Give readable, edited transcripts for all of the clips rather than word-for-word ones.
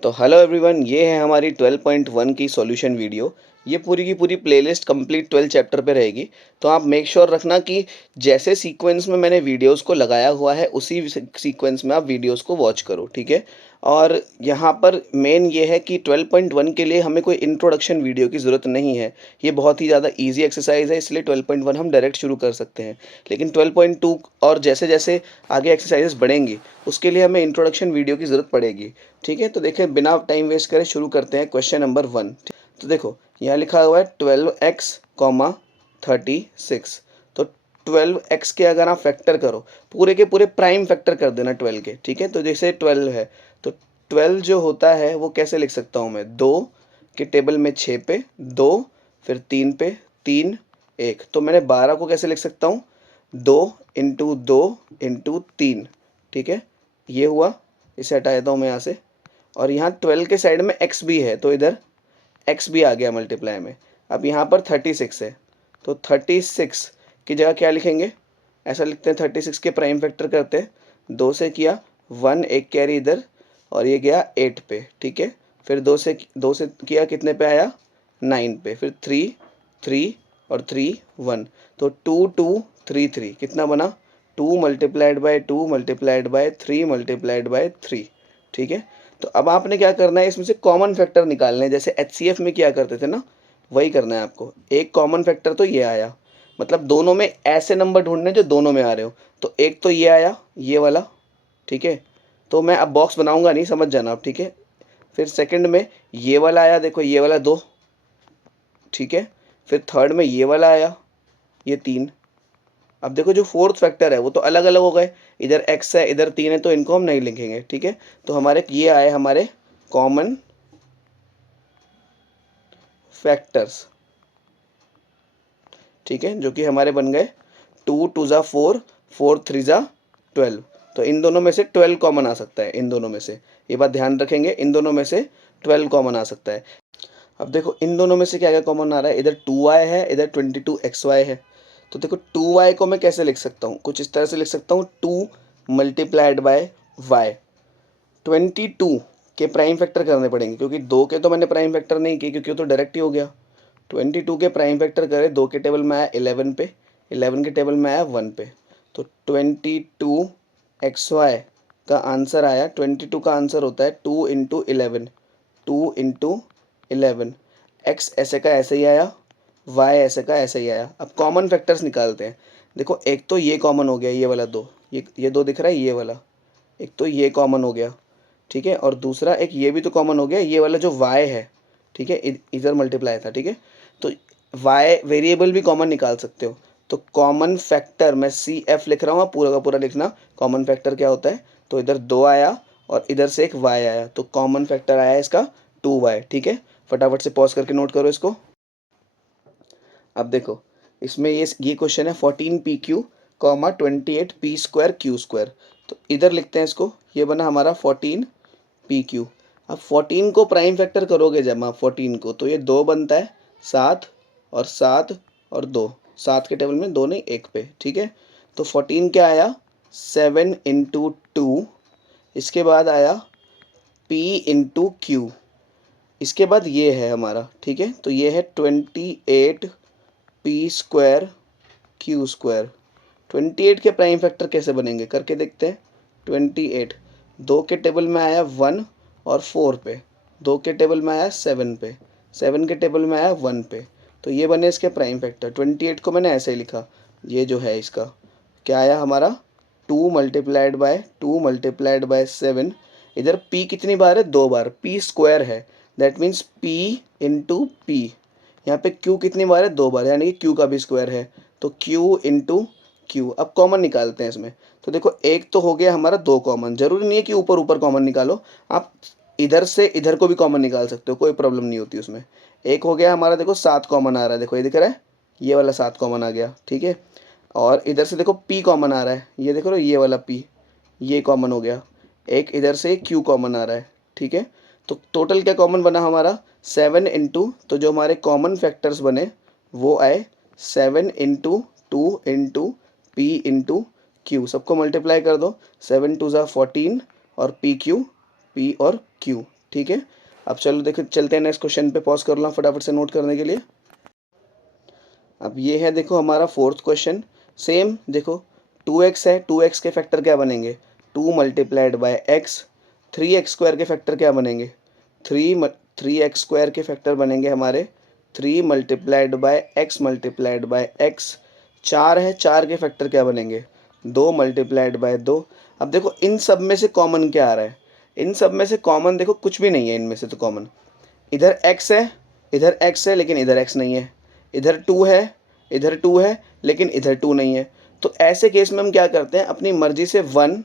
तो hello everyone, ये है हमारी 12.1 की सॉल्यूशन वीडियो। ये पूरी की पूरी प्लेलिस्ट कंप्लीट 12 चैप्टर पे रहेगी। तो आप मेक श्योर रखना कि जैसे सीक्वेंस में मैंने वीडियोस को लगाया हुआ है उसी सीक्वेंस में आप वीडियोस को वॉच करो, ठीक है। और यहाँ पर मेन ये है कि 12.1 के लिए हमें कोई इंट्रोडक्शन वीडियो की ज़रूरत नहीं है। ये बहुत ही ज़्यादा ईजी एक्सरसाइज है, इसलिए 12.1 हम डायरेक्ट शुरू कर सकते हैं। लेकिन 12.2 और जैसे जैसे आगे एक्सरसाइजेस बढ़ेंगी उसके लिए हमें इंट्रोडक्शन वीडियो की ज़रूरत पड़ेगी, ठीक है। तो देखें, बिना टाइम वेस्ट करे शुरू करते हैं क्वेश्चन नंबर 1। तो देखो, यहाँ लिखा हुआ है 12x, 36। तो 12x के अगर आप फैक्टर करो, पूरे के पूरे प्राइम फैक्टर कर देना 12 के, ठीक है। तो जैसे 12 है तो 12 जो होता है वो कैसे लिख सकता हूँ मैं, 2 के टेबल में 6 पे 2, फिर 3 पे 3, 1। तो मैंने 12 को कैसे लिख सकता हूँ, 2 इंटू 3, ठीक है। ये हुआ, इसे हटा देता हूँ मैं यहाँ से। और यहाँ 12 के साइड में x भी है, तो इधर x भी आ गया मल्टीप्लाई में। अब यहाँ पर 36 है, तो 36 की जगह क्या लिखेंगे, ऐसा लिखते हैं 36 के प्राइम फैक्टर करते हैं। 2 से किया 1, एक कैरी इधर, और ये गया 8 पे, ठीक है। फिर 2 से किया, कितने पे आया, 9 पे। फिर 3, 3 और 3 1, तो 2 2 3 3 कितना बना, 2 multiplied by 2 multiplied by 3 multiplied by 3, ठीक है। तो अब आपने क्या करना है, इसमें से कॉमन फैक्टर निकालने हैं, जैसे HCF में किया करते थे ना, वही करना है आपको। एक कॉमन फैक्टर तो ये आया, मतलब दोनों में ऐसे नंबर ढूंढने जो दोनों में आ रहे हो। तो एक तो ये आया, ये वाला, ठीक है। तो मैं अब बॉक्स बनाऊंगा नहीं, समझ जाना आप, ठीक है। फिर सेकंड में ये वाला आया, देखो ये वाला 2, ठीक है। फिर थर्ड में ये वाला आया, ये 3। अब देखो, जो फोर्थ फैक्टर है वो तो अलग अलग हो गए, इधर x है इधर 3 है, तो इनको हम नहीं लिखेंगे, ठीक है। तो हमारे ये आए हमारे कॉमन फैक्टर्स, ठीक है, जो कि हमारे बन गए 2 2 ज़ा 4, 4 3 ज़ा 12। तो इन दोनों में से 12 कॉमन आ सकता है, इन दोनों में से, ये बात ध्यान रखेंगे, इन दोनों में से 12 कॉमन आ सकता है। अब देखो, इन दोनों में से क्या क्या कॉमन आ रहा है, इधर 2y है, इधर 22xy है। तो देखो 2y को मैं कैसे लिख सकता हूँ, कुछ इस तरह से लिख सकता हूँ, 2 मल्टीप्लाइड बाय y। 22 के प्राइम फैक्टर करने पड़ेंगे, क्योंकि 2 के तो मैंने प्राइम फैक्टर नहीं किए, क्योंकि वो तो डायरेक्ट ही हो गया। 22 के प्राइम फैक्टर करे, 2 के टेबल में आया 11 पे, 11 के टेबल में आया 1 पे। तो 22xy का आंसर आया, 22 का आंसर होता है 2 इंटू 11, 2 इंटू 11। एक्स ऐसे का ऐसे ही आया, वाई ऐसे का ऐसे ही आया। अब कॉमन फैक्टर्स निकालते हैं। देखो, एक तो ये कॉमन हो गया, ये वाला 2, ये 2 दिख रहा है, ये वाला एक तो ये कॉमन हो गया, ठीक है। और दूसरा एक ये भी तो कॉमन हो गया, ये वाला जो y है, ठीक है, इधर मल्टीप्लाई था, ठीक है। तो y वेरिएबल भी कॉमन निकाल सकते हो। तो कॉमन फैक्टर मैं CF लिख रहा हूँ, पूरा का पूरा लिखना, कॉमन फैक्टर क्या होता है। तो इधर 2 आया और इधर से एक y आया, तो कॉमन फैक्टर आया इसका 2y, ठीक है। फटाफट से पॉज करके नोट करो इसको। अब देखो, इसमें ये क्वेश्चन है 14 PQ, 28 P² Q²। तो इधर लिखते हैं इसको, ये बना हमारा 14 PQ। अब 14 को प्राइम फैक्टर करोगे जब आप 14 को, तो ये 2 बनता है, 7 और 7 और 2, 7 के टेबल में 2 नहीं 1 पे, ठीक है। तो 14 क्या आया, 7 इंटू 2। इसके बाद आया P इंटू Q। इसके बाद ये है हमारा, ठीक है। तो ये है 28 P² Q²। 28 के प्राइम फैक्टर कैसे बनेंगे करके देखते हैं। 28, 2 के टेबल में आया 1 और 4 पे, 2 के टेबल में आया 7 पे, 7 के टेबल में आया 1 पे। तो ये बने इसके प्राइम फैक्टर। 28 को मैंने ऐसे ही लिखा, ये जो है इसका क्या आया हमारा, 2 मल्टीप्लाइड बाय 7। इधर p कितनी बार है, 2 बार, P² है, that means P into P। यहाँ पे q कितनी बार है, 2 बार, यानी कि q का भी स्क्वायर है, तो q इंटू Q। अब कॉमन निकालते हैं इसमें। तो देखो, एक तो हो गया हमारा 2 कॉमन, जरूरी नहीं है कि ऊपर ऊपर कॉमन निकालो, आप इधर से इधर को भी कॉमन निकाल सकते हो, कोई प्रॉब्लम नहीं होती उसमें। एक हो गया हमारा, देखो 7 कॉमन आ रहा है, देखो ये दिख रहा है, ये वाला 7 कॉमन आ गया, ठीक है। और इधर से देखो P कॉमन आ रहा है, ये देखो ये वाला P, ये कॉमन हो गया। एक इधर से Q कॉमन आ रहा है, ठीक है। तो टोटल क्या कॉमन बना हमारा, 7 इंटू, तो जो हमारे कॉमन फैक्टर्स बने वो आए 7 into 2 into P into Q। सबको मल्टीप्लाई कर दो, 7 2 ज़ा 14 और P Q, P और Q, ठीक है। अब चलो देखो चलते हैं नेक्स्ट क्वेश्चन पे, पॉज कर लो फटाफट से नोट करने के लिए। अब ये है देखो हमारा फोर्थ क्वेश्चन, सेम देखो 2x है, 2x के फैक्टर क्या बनेंगे, 2 multiplied by x. 3x square के फैक्टर क्या बनेंगे, 3x स्क्वायर के फैक्टर बनेंगे हमारे 3 multiplied by x multiplied by x. 4 है, 4 के फैक्टर क्या बनेंगे, 2 मल्टीप्लाइड बाय 2। अब देखो इन सब में से कॉमन क्या आ रहा है, इन सब में से कॉमन देखो कुछ भी नहीं है इनमें से, तो कॉमन इधर x है, इधर x है लेकिन इधर x नहीं है, इधर 2 है, इधर 2 है लेकिन इधर 2 नहीं है। तो ऐसे केस में हम क्या करते हैं, अपनी मर्जी से 1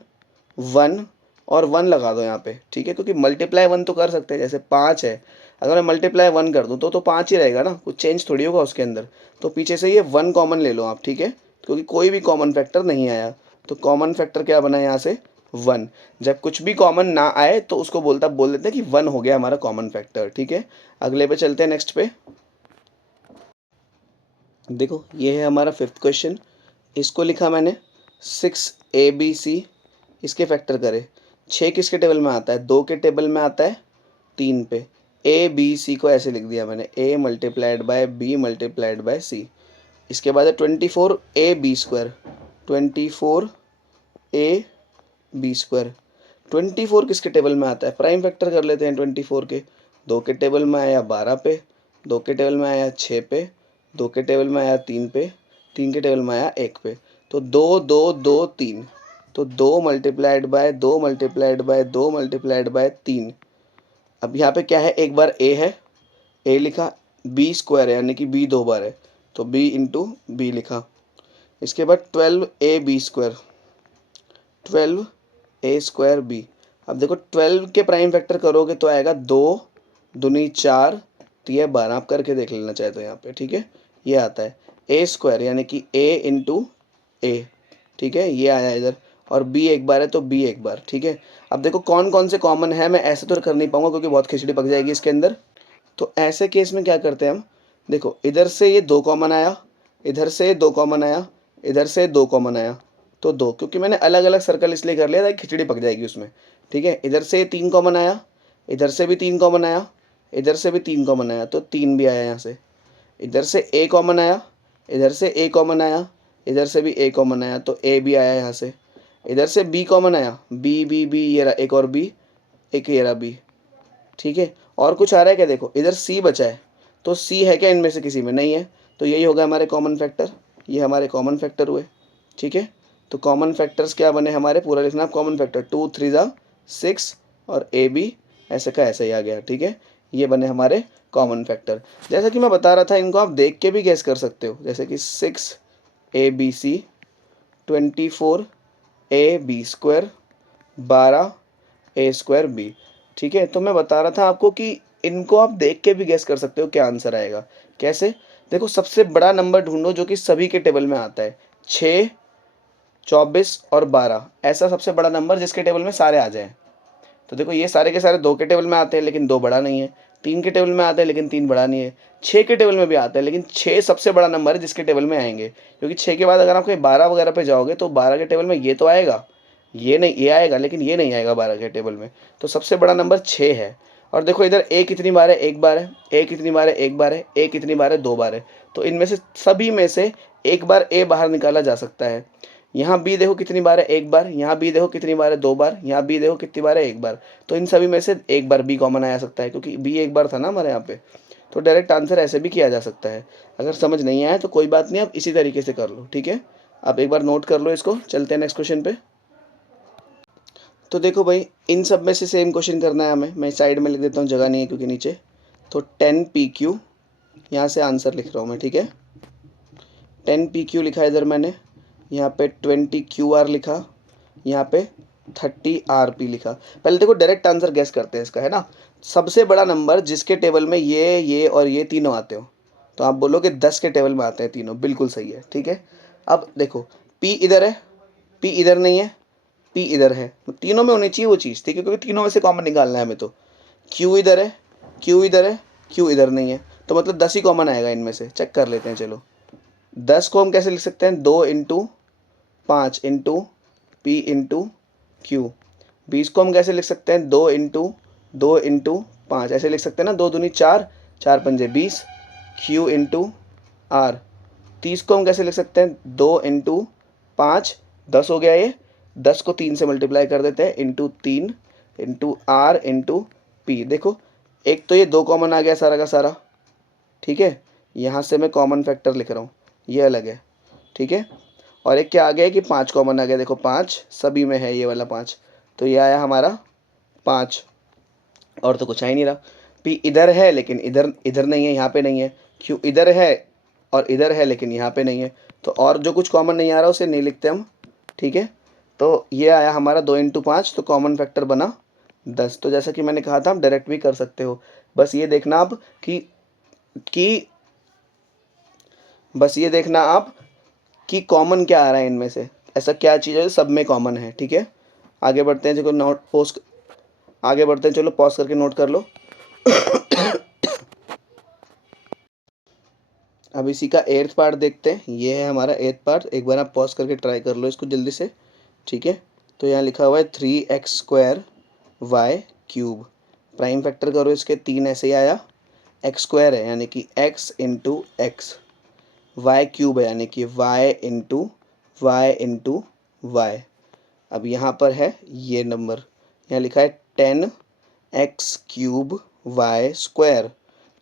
1 और 1 लगा दो यहाँ पे, ठीक है, क्योंकि मल्टीप्लाई 1 तो कर सकते हैं, जैसे 5 है, अगर मैं मल्टीप्लाई 1 कर दूँ तो 5 ही रहेगा ना, कुछ चेंज थोड़ी होगा उसके अंदर। तो पीछे से ये 1 कॉमन ले लो आप, ठीक है, क्योंकि कोई भी कॉमन फैक्टर नहीं आया। तो कॉमन फैक्टर क्या बना यहाँ से, 1। जब कुछ भी कॉमन ना आए तो उसको बोल देते हैं कि 1 हो गया हमारा कॉमन फैक्टर, ठीक है। अगले पे चलते हैं, नेक्स्ट पे देखो ये है हमारा फिफ्थ क्वेश्चन। इसको लिखा मैंने 6ABC, इसके फैक्टर करे। 6 किसके टेबल में आता है, 2 के टेबल में आता है 3 पे। ABC को ऐसे लिख दिया मैंने, A multiplied by B multiplied by C। इसके बाद है 24AB स्क्वायर, 24AB स्क्वायर। 24 किसके टेबल में आता है, प्राइम फैक्टर कर लेते हैं 24 के। 2 के टेबल में आया 12 पे, 2 के टेबल में आया 6 पे, 2 के टेबल में आया 3 पे, 3 के टेबल में आया 1 पे। तो 2 2 2 3, तो 2 multiplied by 2 multiplied by 2 multiplied by 3। अब यहाँ पे क्या है, एक बार a है, a लिखा, b स्क्वायर है यानी कि b 2 बार है, तो b इंटू बी लिखा। इसके बाद 12ab square, 12a square b। अब देखो 12 के प्राइम फैक्टर करोगे तो आएगा 2 दूनी 4, तो ये 12, आप करके देख लेना चाहे तो यहाँ पे, ठीक है। ये आता है a स्क्वायर यानी कि a इंटू ए, ठीक है, ये आया इधर। और b एक बार है तो b एक बार, ठीक है। अब देखो कौन कौन से कॉमन है, मैं ऐसे तो कर नहीं पाऊंगा क्योंकि बहुत खिचड़ी पक जाएगी इसके अंदर। तो ऐसे केस में क्या करते हैं हम, देखो इधर से ये 2 कॉमन आया, इधर से 2 कॉमन आया, इधर से 2 कॉमन आया, तो 2, क्योंकि मैंने अलग अलग सर्कल इसलिए कर लिया था खिचड़ी पक जाएगी उसमें, ठीक है। इधर से 3 कॉमन आया, इधर से भी 3 कॉमन आया, इधर से भी 3 कॉमन आया, तो 3 भी आया यहाँ से। इधर से a कॉमन आया, इधर से a कॉमन आया, इधर से भी a कॉमन आया, तो a भी आया यहाँ से। इधर से b कॉमन आया, b ये रहा एक, और b एक, ये रहा b, ठीक है। और कुछ आ रहा है क्या, देखो इधर c बचा है, तो c है क्या इनमें से किसी में, नहीं है, तो यही होगा हमारे कॉमन फैक्टर, ये हमारे कॉमन फैक्टर हुए, ठीक है। तो कॉमन फैक्टर्स क्या बने हमारे, पूरा लिखना आप कॉमन फैक्टर, 2 3 6 और ए बी ऐसे का ऐसे ही आ गया, ठीक है। ये बने हमारे कॉमन फैक्टर। जैसा कि मैं बता रहा था, इनको आप देख के भी गैस कर सकते हो, जैसे कि 6ABC, 24AB square, 12A square B, ठीक है। तो मैं बता रहा था आपको कि इनको आप देख के भी गैस कर सकते हो क्या आंसर आएगा। कैसे, देखो सबसे बड़ा नंबर ढूंढो जो कि सभी के टेबल में आता है, 6 24 और 12, ऐसा सबसे बड़ा नंबर जिसके टेबल में सारे आ जाएं। तो देखो ये सारे के सारे 2 के टेबल में आते हैं लेकिन 2 बड़ा नहीं है, 3 के टेबल में आते हैं लेकिन 3 बड़ा नहीं है, 6 के टेबल में भी आता है लेकिन 6 सबसे बड़ा नंबर है जिसके टेबल में आएंगे, क्योंकि 6 के बाद अगर आप कहीं 12 वगैरह पे जाओगे तो 12 के टेबल में ये तो आएगा, ये नहीं, ये आएगा लेकिन ये नहीं आएगा 12 के टेबल में। तो सबसे बड़ा नंबर 6 है। और देखो इधर a कितनी बार है, एक बार है, a कितनी बार है, एक बार है, a कितनी बार है, 2 बार है। तो इनमें से सभी में से एक बार a बाहर निकाला जा सकता है। यहाँ b देखो कितनी बार है, एक बार, यहाँ b देखो कितनी बार है, 2 बार, यहाँ b देखो कितनी बार है, एक बार। तो इन सभी में से एक बार b कॉमन आ सकता है क्योंकि b एक बार था ना हमारे यहाँ पे। तो डायरेक्ट आंसर ऐसे भी किया जा सकता है। अगर समझ नहीं आया तो कोई बात नहीं, आप इसी तरीके से कर लो, ठीक है। आप एक बार नोट कर लो इसको, चलते हैं नेक्स्ट क्वेश्चन पे। तो देखो भाई इन सब में से सेम क्वेश्चन करना है हमें, मैं साइड में लिख देता हूँ, जगह नहीं है क्योंकि नीचे। तो 10PQ, यहाँ से आंसर लिख रहा हूँ मैं, ठीक है। 10PQ लिखा है इधर मैंने, यहाँ पे 20QR लिखा, यहाँ पे 30RP लिखा। पहले देखो डायरेक्ट आंसर गैस करते हैं इसका, है ना। सबसे बड़ा नंबर जिसके टेबल में ये और ये तीनों आते हो, तो आप बोलोगे 10 के टेबल में आते हैं तीनों, बिल्कुल सही है, ठीक है। अब देखो P इधर है, P इधर नहीं है, P इधर है, तीनों में होनी चाहिए वो चीज़, ठीक है, क्योंकि तीनों में से कॉमन निकालना है हमें। तो Q इधर है, Q इधर है, Q इधर नहीं है, तो मतलब 10 ही कॉमन आएगा इनमें से। चेक कर लेते हैं, चलो 10 को हम कैसे लिख सकते हैं, 2 into 5 into P into Q। 20 को हम कैसे लिख सकते हैं, 2 इंटू 2 × 5 ऐसे लिख सकते हैं ना, 2 दूनी 4, 4 पंजे 20, Q × R। 30 को हम कैसे लिख सकते हैं, 2 × 5 10 हो गया, ये 10 को 3 से मल्टीप्लाई कर देते हैं, into 3 into R into P। देखो एक तो ये 2 कॉमन आ गया सारा का सारा, ठीक है, यहाँ से मैं कॉमन फैक्टर लिख रहा हूँ, ये अलग है, ठीक है। और एक क्या आ गया कि 5 कॉमन आ गया, देखो 5 सभी में है, ये वाला 5, तो ये आया हमारा 5, और तो कुछ आ ही नहीं रहा। P इधर है लेकिन इधर इधर नहीं है, यहाँ पे नहीं है। Q इधर है और इधर है लेकिन यहाँ पे नहीं है, तो और जो कुछ कॉमन नहीं आ रहा उसे नहीं लिखते हम, ठीक है। तो ये आया हमारा 2 × 5, तो कॉमन फैक्टर बना 10। तो जैसा कि मैंने कहा था, हम डायरेक्ट भी कर सकते हो, बस ये देखना आप कि बस ये देखना आप कि कॉमन क्या आ रहा है इनमें से, ऐसा क्या चीज़ है जो सब में कॉमन है, ठीक है। आगे बढ़ते हैं, देखो नोट पोस्ट आगे बढ़ते हैं, चलो पॉज करके नोट कर लो। अब इसी का 8th पार्ट देखते हैं, ये है हमारा 8th पार्ट। एक बार आप पॉज करके ट्राई कर लो इसको जल्दी से, ठीक है। तो यहाँ लिखा हुआ है 3x² y³ प्राइम फैक्टर करो इसके, 3 ऐसे ही आया, x² है यानी कि x × x, y³ है यानी कि y × y। अब यहाँ पर है ये नंबर, यहाँ लिखा है 10x³ y²,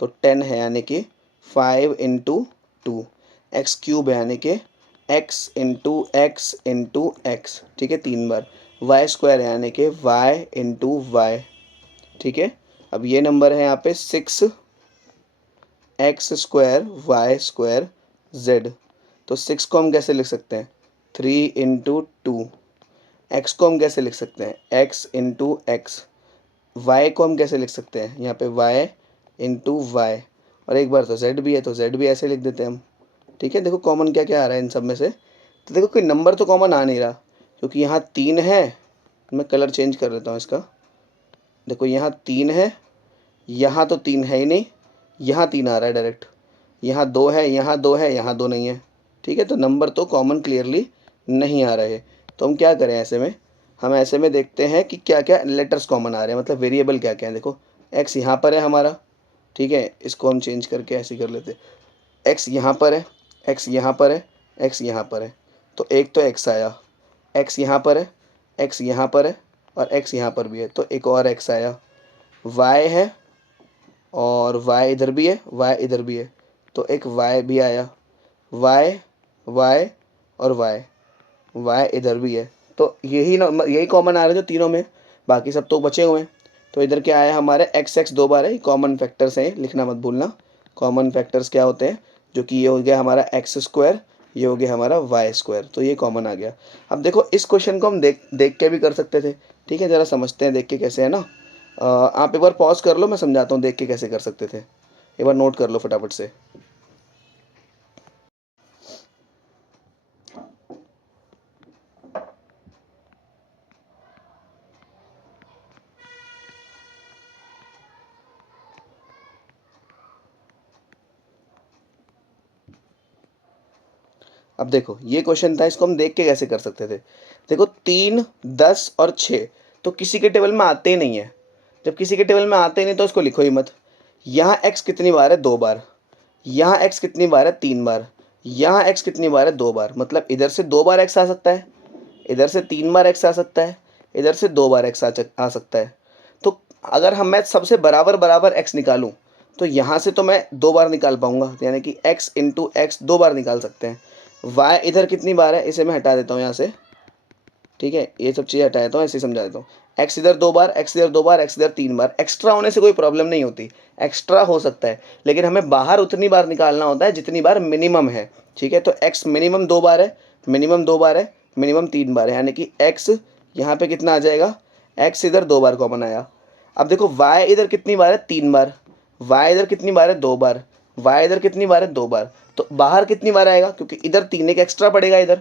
तो 10 है यानी कि 5 × 2, x³ है यानी कि x × x, ठीक है, 3 बार, y² है यानी कि y × y, ठीक है। अब ये नंबर है यहाँ पे 6x² y² z। तो 6 को हम कैसे लिख सकते हैं, 3 × 2। x को हम कैसे लिख सकते हैं, x × x। y को हम कैसे लिख सकते हैं, यहाँ पे y × y। और एक बार तो z भी है, तो z भी ऐसे लिख देते हैं हम, ठीक है। देखो कॉमन क्या क्या आ रहा है इन सब में से, तो देखो कोई नंबर तो कॉमन आ नहीं रहा, क्योंकि यहाँ 3 है, मैं कलर चेंज कर देता हूँ इसका। देखो यहाँ 3 है, यहाँ तो 3 है ही नहीं, यहाँ 3 आ रहा है डायरेक्ट, यहाँ 2 है, यहाँ 2 है, यहाँ 2 नहीं है, ठीक है। तो नंबर तो कॉमन क्लियरली नहीं आ रहे। तो हम क्या करें ऐसे में, हम ऐसे में देखते हैं कि क्या क्या लेटर्स कॉमन आ रहे हैं, मतलब वेरिएबल क्या क्या है। देखो x यहाँ पर है हमारा, ठीक है, इसको हम चेंज करके ऐसे कर लेते, x यहाँ पर है, x यहाँ पर है, x यहाँ पर है, तो एक तो x आया, x यहाँ पर है, x यहाँ पर है, और x यहाँ पर भी है, तो एक और x आया। y है और y इधर भी है, y इधर भी है, तो एक y भी आया, y y और y इधर भी है, तो यही कॉमन आ रहा है जो तीनों में, बाकी सब तो बचे हुए हैं। तो इधर क्या आया हमारे x 2 बार है, कॉमन फैक्टर्स हैं, लिखना मत भूलना। कॉमन फैक्टर्स क्या होते हैं, जो कि ये हो गया हमारा x², ये हो गया हमारा y², तो ये कॉमन आ गया। अब देखो इस क्वेश्चन को हम देख के भी कर सकते थे, ठीक है, ज़रा समझते हैं देख के कैसे, है ना। आप एक बार पॉज कर लो, मैं समझाता हूँ देख के कैसे कर सकते थे, एक बार नोट कर लो फटाफट से। अब देखो ये क्वेश्चन था, इसको हम देख के कैसे कर सकते थे। देखो 3, 10 और 6 तो किसी के टेबल में आते ही नहीं है, जब किसी के टेबल में आते ही नहीं तो उसको लिखो ही मत। यहाँ x कितनी बार है, 2 बार, यहाँ x कितनी बार है, 3 बार, यहाँ x कितनी बार है, 2 बार, मतलब इधर से 2 बार x आ सकता है, इधर से 3 बार x आ सकता है, इधर से 2 बार x आ सकता है। तो अगर हम मैं सबसे बराबर बराबर x निकालूं, तो यहाँ से तो मैं 2 बार निकाल पाऊंगा, यानी कि x × x 2 बार निकाल सकते हैं। y इधर कितनी बार है, इसे मैं हटा देता हूँ यहाँ से, ठीक है, ये सब चीज़ें हटा देता हूँ, ऐसे ही समझा देता हूँ। x इधर 2 बार, x इधर 2 बार, x इधर 3 बार, एक्स्ट्रा होने से कोई प्रॉब्लम नहीं होती, एक्स्ट्रा हो सकता है, लेकिन हमें बाहर उतनी बार निकालना होता है जितनी बार मिनिमम है, ठीक है। तो x मिनिमम 2 बार है, मिनिमम 2 बार है, मिनिमम 3 बार है, यानी कि x यहाँ पे कितना आ जाएगा, x इधर 2 बार कॉमन आया। अब देखो y इधर कितनी बार है, 3 बार, y इधर कितनी बार है, 2 बार, y इधर कितनी बार है, 2 बार, तो बाहर कितनी बार आएगा, क्योंकि इधर 3 एक एक्स्ट्रा पड़ेगा, इधर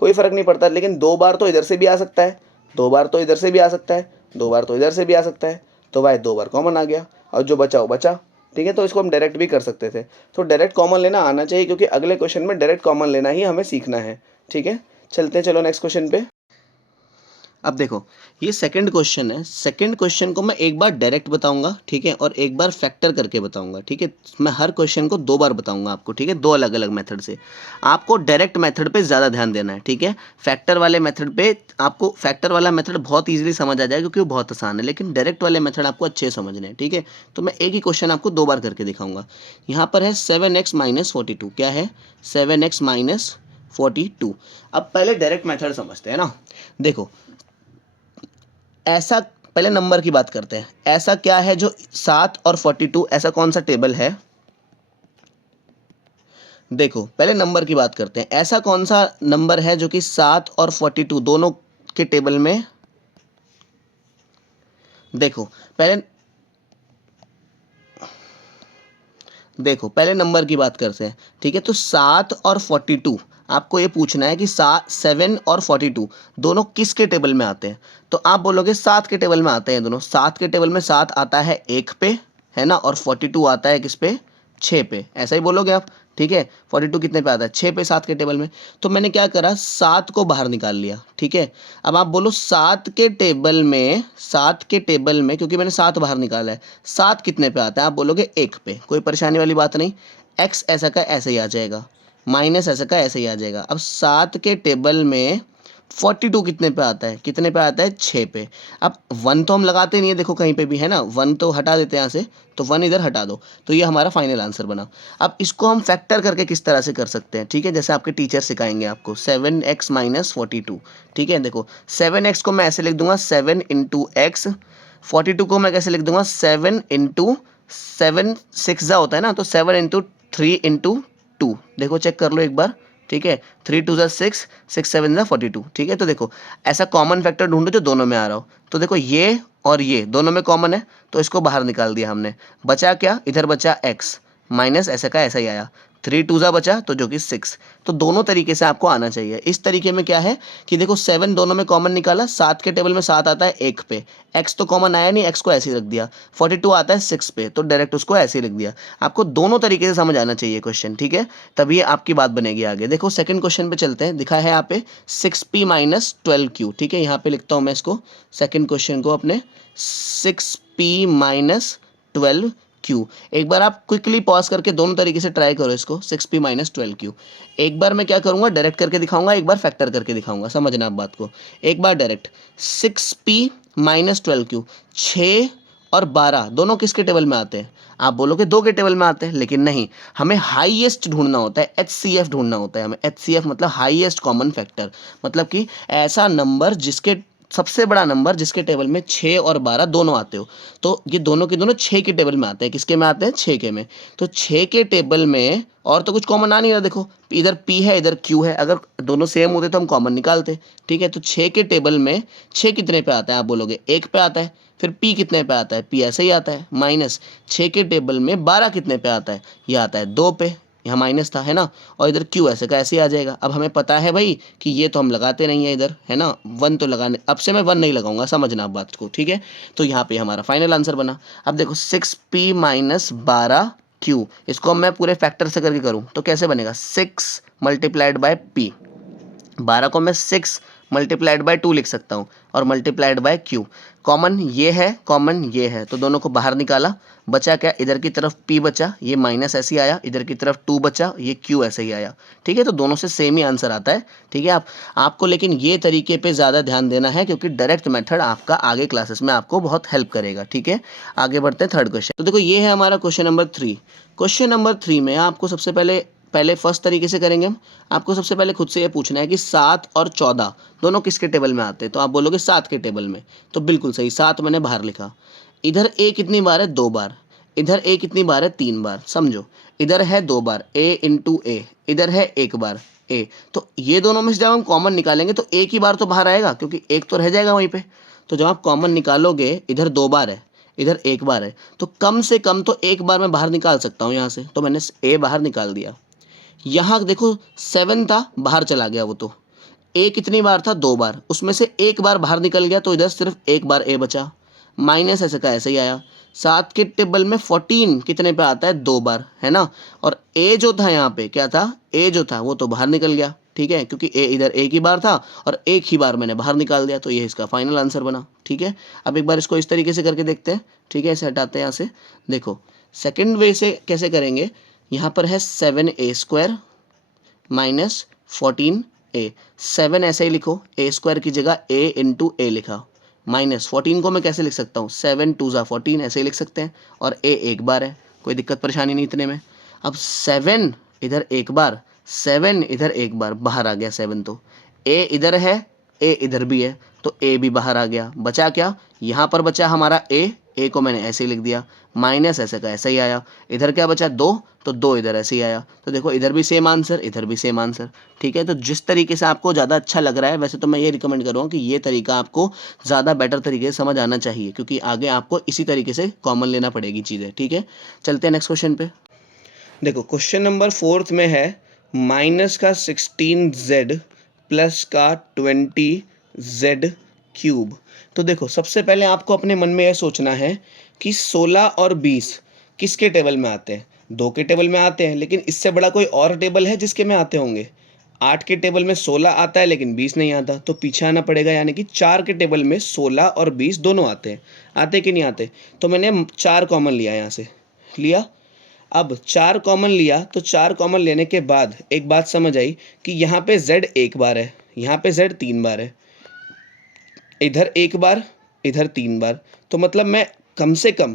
कोई फर्क नहीं पड़ता, लेकिन 2 बार तो इधर से भी आ सकता है, 2 बार तो इधर से भी आ सकता है, 2 बार तो इधर से भी आ सकता है, तो y 2 बार कॉमन आ गया, और जो बचा वो बचा, ठीक है। तो इसको हम डायरेक्ट भी कर सकते थे, तो डायरेक्ट कॉमन लेना आना चाहिए, क्योंकि अगले क्वेश्चन में डायरेक्ट कॉमन लेना ही हमें सीखना है, ठीक है। चलते हैं, चलो नेक्स्ट क्वेश्चन पे। अब देखो ये सेकंड क्वेश्चन है, सेकंड क्वेश्चन को मैं एक बार डायरेक्ट बताऊंगा, ठीक है, और एक बार फैक्टर करके बताऊंगा, ठीक है। मैं हर क्वेश्चन को दो बार बताऊंगा आपको, ठीक है, दो अलग अलग मेथड से। आपको डायरेक्ट मेथड पे ज़्यादा ध्यान देना है, ठीक है। फैक्टर वाले मेथड पे आपको, फैक्टर वाला मेथड बहुत ईजिली समझ आ जाएगा क्योंकि वो बहुत आसान है, लेकिन डायरेक्ट वाले मेथड आपको अच्छे समझने हैं, ठीक है। तो मैं एक ही क्वेश्चन आपको दो बार करके दिखाऊंगा। यहाँ पर है 7x माइनस 42, क्या है 7x माइनस 42। अब पहले डायरेक्ट मेथड समझते हैं ना। देखो ऐसा, पहले नंबर की बात करते हैं, ऐसा क्या है जो 7 और 42, ऐसा कौन सा टेबल है। देखो पहले नंबर की बात करते हैं, ऐसा कौन सा नंबर है जो कि 7 और 42 दोनों के टेबल में। देखो पहले, देखो पहले नंबर की बात करते हैं, ठीक है। तो 7 और 42, आपको ये पूछना है कि 7 और 42 दोनों किसके टेबल में आते हैं। तो आप बोलोगे 7 के टेबल में आते हैं दोनों। 7 के टेबल में 7 आता है 1 पे, है ना, और 42 आता है किस पे, 6 पे, ऐसा ही बोलोगे आप, ठीक है। 42 कितने पे आता है, 6 पे, 7 के टेबल में। तो मैंने क्या करा, 7 को बाहर निकाल लिया, ठीक है। अब आप बोलो 7 के टेबल में, 7 के टेबल में, क्योंकि मैंने 7 बाहर निकाला है, 7 कितने पे आता है, आप बोलोगे 1 पे, कोई परेशानी वाली बात नहीं। एक्स ऐसा का ऐसे ही आ जाएगा, माइनस ऐसा का ऐसे ही आ जाएगा। अब 7 के टेबल में 42 कितने पे आता है, कितने पे आता है, 6 पे। अब 1 तो हम लगाते नहीं है, देखो कहीं पे भी, है ना, 1 तो हटा देते हैं यहाँ से, तो 1 इधर हटा दो, तो ये हमारा फाइनल आंसर बना। अब इसको हम फैक्टर करके किस तरह से कर सकते हैं, ठीक है, जैसे आपके टीचर सिखाएंगे आपको, 7x माइनस 42, ठीक है। देखो 7x को मैं ऐसे लिख दूंगा 7 इंटू एक्स, 42 को मैं कैसे लिख दूंगा 7 इंटू 7, 6 होता है ना, तो 7 इंटू 3 इंटू 2, देखो चेक कर लो एक बार, ठीक है। 3 2 ज़ा 6, 6 7 ज़ा 42, ठीक है। तो देखो ऐसा कॉमन फैक्टर ढूंढो जो दोनों में आ रहा हो। तो देखो ये और ये दोनों में कॉमन है, तो इसको बाहर निकाल दिया हमने। बचा क्या, इधर बचा x, माइनस ऐसा का ऐसा ही आया, 3 2 ज़ा बचा तो जो कि 6। तो दोनों तरीके से आपको आना चाहिए। इस तरीके में क्या है कि देखो 7 दोनों में कॉमन निकाला, 7 के टेबल में 7 आता है 1 पे, x तो कॉमन आया नहीं, x को ऐसे ही रख दिया। 42 आता है 6 पे, तो डायरेक्ट उसको ऐसे ही लिख दिया। आपको दोनों तरीके से समझ आना चाहिए क्वेश्चन, ठीक है, तभी आपकी बात बनेगी आगे। देखो सेकंड क्वेश्चन पे चलते हैं, दिखा है यहाँ पे 6p माइनस 12q, ठीक है। यहाँ पे लिखता हूँ मैं इसको, सेकंड क्वेश्चन को अपने, 6p माइनस 12q। एक बार आप क्विकली पॉज करके दोनों तरीके से ट्राई करो इसको, 6p माइनस 12q। एक बार मैं क्या करूँगा, डायरेक्ट करके दिखाऊंगा, एक बार फैक्टर करके दिखाऊंगा, समझना आप बात को। एक बार डायरेक्ट, 6p माइनस 12q, 6 और 12 दोनों किसके टेबल में आते हैं, आप बोलोगे 2 के टेबल में आते हैं, लेकिन नहीं, हमें हाईएस्ट ढूंढना होता है, HCF ढूंढना होता है हमें। HCF मतलब हाईएस्ट कॉमन फैक्टर, मतलब कि ऐसा नंबर जिसके, सबसे बड़ा नंबर जिसके टेबल में 6 और 12 दोनों आते हो। तो ये दोनों के दोनों 6 के टेबल में आते हैं, किसके में आते हैं, 6 के में। तो 6 के टेबल में और तो कुछ कॉमन आ नहीं रहा, देखो इधर P है इधर Q है, अगर दोनों सेम होते तो हम कॉमन निकालते, ठीक है। तो 6 के टेबल में 6 कितने पे आता है, आप बोलोगे 1 पे आता है। फिर P कितने पे आता है, P ऐसे ही आता है, माइनस 6 के टेबल में 12 कितने पे आता है, ये आता है 2 पे, यहाँ माइनस था, है ना, और इधर क्यू ऐसे का ऐसे ही आ जाएगा। अब हमें पता है भाई कि ये तो हम लगाते नहीं है इधर, है ना, 1 तो लगाने, अब से मैं 1 नहीं लगाऊंगा, समझना आप बात को, ठीक है। तो यहाँ पे हमारा फाइनल आंसर बना। अब देखो 6p माइनस 12q, इसको मैं पूरे फैक्टर से करके करूँ तो कैसे बनेगा, 6 मल्टीप्लाइड बाय p, 12 को मैं 6 मल्टीप्लाइड बाय 2 लिख सकता हूँ, और मल्टीप्लाइड बाय q। कॉमन ये है, कॉमन ये है, तो दोनों को बाहर निकाला, बचा क्या, इधर की तरफ p बचा, ये माइनस ऐसे ही आया, इधर की तरफ 2 बचा, ये q ऐसे ही आया, ठीक है। तो दोनों से सेम ही आंसर आता है, ठीक है। आपको लेकिन ये तरीके पे ज़्यादा ध्यान देना है, क्योंकि डायरेक्ट मेथड आपका आगे क्लासेस में आपको बहुत हेल्प करेगा, ठीक है। आगे बढ़ते हैं थर्ड क्वेश्चन। तो देखो ये है हमारा क्वेश्चन नंबर 3। क्वेश्चन नंबर 3 में आपको सबसे पहले फर्स्ट तरीके से करेंगे हम। आपको सबसे पहले खुद से ये पूछना है कि 7 और 14 दोनों किसके टेबल में आते हैं, तो आप बोलोगे 7 के टेबल में, तो बिल्कुल सही, 7 मैंने बाहर लिखा। इधर a कितनी बार है, 2 बार, इधर a कितनी बार है, 3 बार, समझो, इधर है 2 बार a इंटू ए, इधर है 1 बार a, तो ये दोनों में से जब हम कॉमन निकालेंगे तो एक ही बार तो बाहर आएगा, क्योंकि एक तो रह जाएगा वहीं पे। तो जब आप कॉमन निकालोगे, इधर 2 बार है, इधर 1 बार है, तो कम से कम तो एक बार मैं बाहर निकाल सकता हूँ यहाँ से, तो मैंने a बाहर निकाल दिया। यहाँ देखो 7 था, बाहर चला गया वो, तो ए कितनी बार था, 2 बार, उसमें से एक बार बाहर निकल गया, तो इधर सिर्फ एक बार ए बचा, माइनस ऐसे का ऐसे ही आया। 7 के टेबल में 14 कितने पे आता है, 2 बार, है ना, और ए जो था यहाँ पे क्या था, ए जो था वो तो बाहर निकल गया, ठीक है, क्योंकि ए इधर एक ही बार था और एक ही बार मैंने बाहर निकाल दिया, तो ये इसका फाइनल आंसर बना। ठीक है, अब एक बार इसको इस तरीके से करके देखते हैं। ठीक है, इसे हटाते हैं यहाँ से। देखो सेकेंड वे से कैसे करेंगे, यहाँ पर है 7a² माइनस 14a। 7 ऐसे ही लिखो, a² की जगह a इंटू ए लिखा, माइनस 14 को मैं कैसे लिख सकता हूँ, 7 2 ज़ा 14 ऐसे ही लिख सकते हैं, और a एक बार है, कोई दिक्कत परेशानी नहीं इतने में। अब 7 इधर एक बार, 7 इधर एक बार, बाहर आ गया 7, तो a इधर है, a इधर भी है, तो a भी बाहर आ गया। बचा क्या, यहाँ पर बचा हमारा a को मैंने ऐसे ही लिख दिया, माइनस ऐसे का ऐसा ही आया। इधर क्या बचा 2, तो 2 इधर ऐसे ही आया। तो देखो इधर भी सेम आंसर, इधर भी सेम आंसर। ठीक है, तो जिस तरीके से आपको ज़्यादा अच्छा लग रहा है, वैसे तो मैं ये रिकमेंड करूँगा कि ये तरीका आपको ज़्यादा बेटर तरीके से समझ आना चाहिए, क्योंकि आगे आपको इसी तरीके से कॉमन लेना पड़ेगी चीज़ें। ठीक है, चलते हैं नेक्स्ट क्वेश्चन पे। देखो क्वेश्चन नंबर 4 में है माइनस का 16z प्लस का 20z क्यूब। तो देखो सबसे पहले आपको अपने मन में यह सोचना है कि 16 और 20 किसके टेबल में आते हैं, 2 के टेबल में आते हैं, लेकिन इससे बड़ा कोई और टेबल है जिसके में आते होंगे। 8 के टेबल में 16 आता है लेकिन 20 नहीं आता, तो पीछे आना पड़ेगा, यानी कि 4 के टेबल में 16 और 20 दोनों आते हैं। आते कि नहीं आते, तो मैंने 4 कॉमन लिया, यहाँ से लिया। अब 4 कॉमन लिया, तो 4 कॉमन लेने के बाद एक बात समझ आई कि यहाँ पे z एक बार है, यहाँ पे z 3 बार है, इधर एक बार, इधर 3 बार, तो मतलब मैं कम से कम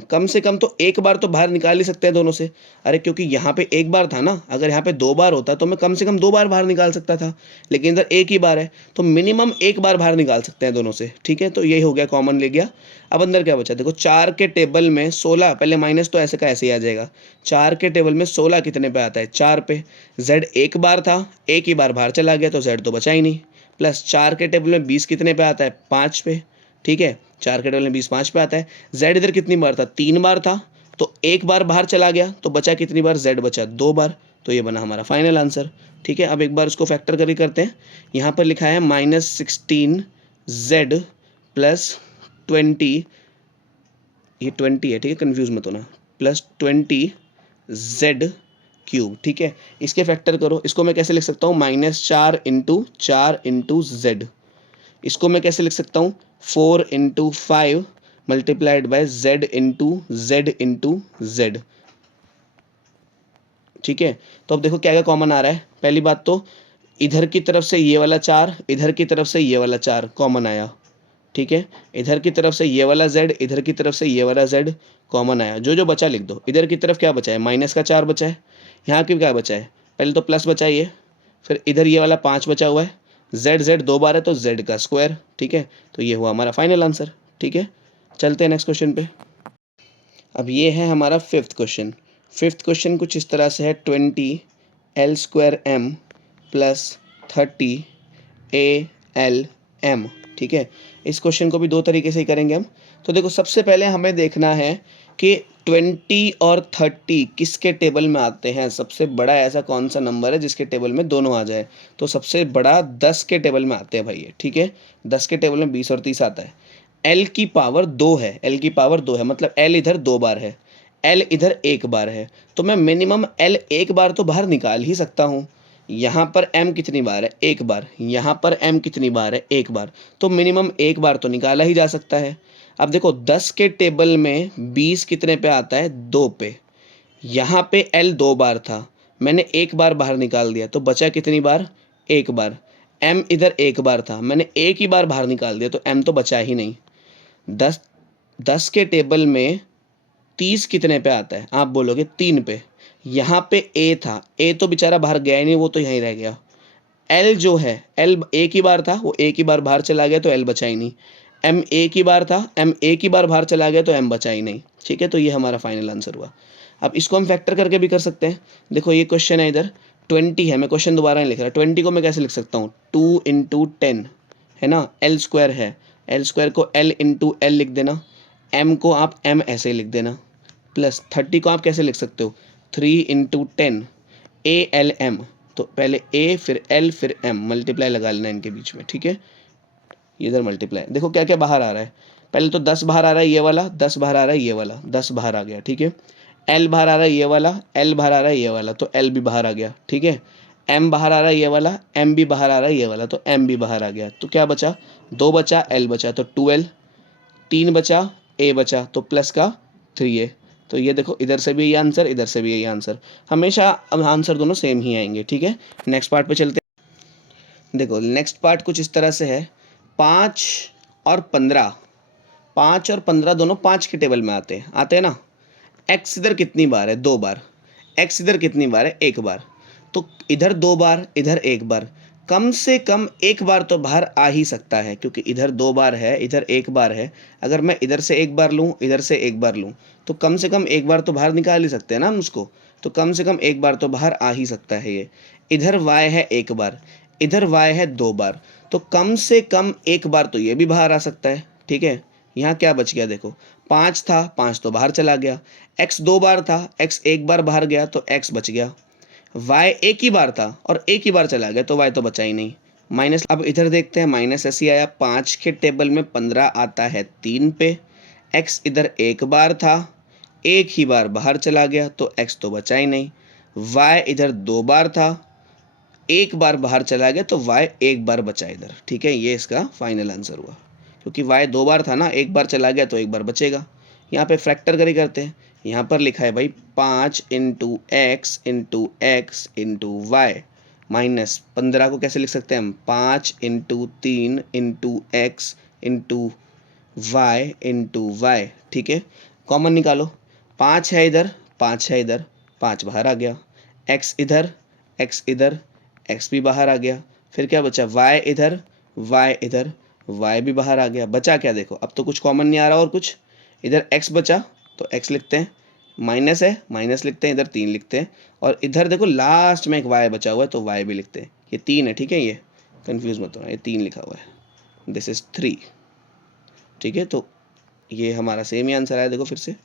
तो एक बार तो बाहर निकाल ही सकते हैं दोनों से। अरे क्योंकि यहाँ पे एक बार था ना, अगर यहाँ पे 2 बार होता तो मैं कम से कम 2 बार बाहर निकाल सकता था, लेकिन इधर एक ही बार है, तो मिनिमम एक बार बाहर निकाल सकते हैं दोनों से। ठीक है, तो यही हो गया, कॉमन ले गया। अब अंदर क्या बचा, देखो 4 के टेबल में 16, पहले माइनस तो ऐसे का ऐसे ही आ जाएगा। 4 के टेबल में 16 कितने पे आता है, 4 पे। z एक बार था, एक ही बार बाहर चला गया, तो z तो बचा ही नहीं। प्लस 4 के टेबल में 20 कितने पे आता है, 5 पे। ठीक है, 4 के टेबल में 20 5 पे आता है। z इधर कितनी बार था, 3 बार था, तो एक बार बाहर चला गया, तो बचा कितनी बार, z बचा 2 बार, तो ये बना हमारा फाइनल आंसर। ठीक है, अब एक बार इसको फैक्टर करके करते हैं। यहाँ पर लिखा है -16z प्लस 20, ये 20 है, ठीक है, कंफ्यूज मत होना, प्लस 20z क्यूब। ठीक है, इसके फैक्टर करो, इसको मैं कैसे लिख सकता हूँ, -4 इंटू z। इसको मैं कैसे लिख सकता हूँ, 4 into 5 multiplied by z into z। ठीक है, तो अब देखो क्या क्या कॉमन आ रहा है। पहली बात तो इधर की तरफ से ये वाला 4, इधर की तरफ से ये वाला 4 कॉमन आया। ठीक है, इधर की तरफ से ये वाला z, इधर की तरफ से ये वाला z कॉमन आया। जो जो बचा लिख दो। इधर की तरफ क्या बचा है, माइनस का 4 बचा है, यहाँ की क्या बचा है, पहले तो प्लस बचा ये, फिर इधर ये वाला 5 बचा हुआ है, z 2 बार है तो z का स्क्वायर। ठीक है, तो ये हुआ हमारा फाइनल आंसर। ठीक है, चलते हैं नेक्स्ट क्वेश्चन पे। अब ये है हमारा 5th क्वेश्चन। 5th क्वेश्चन कुछ इस तरह से है, 20l² m plus 30al m। ठीक है, इस क्वेश्चन को भी 2 तरीके से ही करेंगे हम। तो देखो सबसे पहले हमें देखना है कि 20 और 30 किसके टेबल में आते हैं। सबसे बड़ा ऐसा कौन सा नंबर है जिसके टेबल में दोनों आ जाए, तो सबसे बड़ा 10 के टेबल में आते हैं भाई ये। ठीक है, 10 के टेबल में 20 और 30 आता है। l की पावर 2 है, l की पावर 2 है, मतलब l इधर 2 बार है, l इधर एक बार है, तो मैं मिनिमम l एक बार तो बाहर निकाल ही सकता हूँ। यहाँ पर m कितनी बार है, एक बार, यहाँ पर m कितनी बार है, एक बार, तो मिनिमम एक बार तो निकाला ही जा सकता है। अब देखो 10 के टेबल में 20 कितने पे आता है, 2 पे। यहाँ पे l 2 बार था, मैंने एक बार बाहर निकाल दिया, तो बचा कितनी बार, एक बार। m इधर एक बार था, मैंने एक ही बार बाहर निकाल दिया, तो m तो बचा ही नहीं। 10 के टेबल में 30 कितने पे आता है, आप बोलोगे 3 पे। यहाँ पे a था, a तो बेचारा बाहर गया ही नहीं, वो तो यहीं रह गया। l जो है, l एक ही बार था, वो एक ही बार बाहर चला गया, तो l बचा ही नहीं। m एक ही बार था, m एक ही बार बाहर चला गया, तो m बचा ही नहीं। ठीक है, तो ये हमारा फाइनल आंसर हुआ। अब इसको हम फैक्टर करके भी कर सकते हैं। देखो ये क्वेश्चन है, इधर 20 है, मैं क्वेश्चन दोबारा नहीं लिख रहा। 20 को मैं कैसे लिख सकता हूँ, 2 इंटू 10 है ना, l² है, l² को l इंटू l लिख देना, m को आप m ऐसे लिख देना, प्लस 30 को आप कैसे लिख सकते हो, 3 इंटू 10 ALM, तो पहले a फिर l फिर m, मल्टीप्लाई लगा लेना इनके बीच में। ठीक है, इधर मल्टीप्लाई, देखो क्या क्या बाहर आ रहा है। पहले तो 10 बाहर आ रहा है, ये वाला 10 बाहर आ रहा है, ये वाला 10 बाहर आ गया। ठीक है, l बाहर आ रहा है, ये वाला l बाहर आ रहा है, ये वाला, तो l भी बाहर आ गया। ठीक है, m बाहर आ रहा है ये वाला, m भी बाहर आ रहा है ये वाला, तो m भी बाहर आ गया। तो क्या बचा, 2 बचा, l बचा, तो 2l, 3 बचा, a बचा, तो प्लस का 3a। तो ये देखो इधर से भी यही आंसर, इधर से भी यही आंसर, हमेशा अब आंसर दोनों सेम ही आएंगे। ठीक है, नेक्स्ट पार्ट पे चलते हैं। देखो नेक्स्ट पार्ट कुछ इस तरह से है, 5 और 15, 5 और 15 दोनों 5 के टेबल में आते हैं ना। x इधर कितनी बार है, 2 बार, x इधर कितनी बार है, 1 बार, तो इधर 2 बार, इधर 1 बार, कम से कम 1 बार तो बाहर आ ही सकता है, क्योंकि इधर 2 बार है, इधर 1 बार है। अगर मैं इधर से 1 बार लूँ, इधर से 1 बार लूँ, तो कम से कम 1 बार तो बाहर निकाल ही सकते हैं ना हम उसको। तो कम से कम 1 बार तो बाहर आ ही सकता है ये। इधर y है 1 बार, इधर y है 2 बार, तो कम से कम 1 बार तो ये भी बाहर आ सकता है। ठीक है, यहाँ क्या बच गया देखो, 5 था, 5 तो बाहर चला गया, x 2 बार था, x 1 बार बाहर गया, तो x बच गया। y 1 ही बार था और 1 ही बार चला गया, तो y तो बचा ही नहीं, माइनस। अब इधर देखते हैं, माइनस ऐसे आया, 5 के टेबल में 15 आता है 3 पे, x इधर 1 बार था, 1 ही बार बाहर चला गया, तो x तो बचा ही नहीं। y इधर 2 बार था, 1 बार बाहर चला गया, तो y 1 बार बचा इधर। ठीक है, ये इसका फाइनल आंसर हुआ, क्योंकि y 2 बार था ना, 1 बार चला गया तो 1 बार बचेगा। यहाँ पे फैक्टर करते हैं, यहाँ पर लिखा है भाई 5 into X into X into Y, minus 15 को कैसे लिख सकते हैं हम, 5 into 3 into X into Y into Y. ठीक है, कॉमन निकालो, 5 है इधर, 5 है इधर, 5 बाहर आ गया, x इधर, x इधर, x भी बाहर आ गया, फिर क्या बचा, y इधर, y इधर, y भी बाहर आ गया। बचा क्या देखो, अब तो कुछ कॉमन नहीं आ रहा, और कुछ इधर x बचा, तो x लिखते हैं, माइनस है माइनस लिखते हैं, इधर 3 लिखते हैं, और इधर देखो लास्ट में एक y बचा हुआ है, तो y भी लिखते हैं। ये 3 है, ठीक है, ये कंफ्यूज मत होना, ये 3 लिखा हुआ है, दिस इज 3। ठीक है, तो ये हमारा सेम ही आंसर आया, देखो फिर से,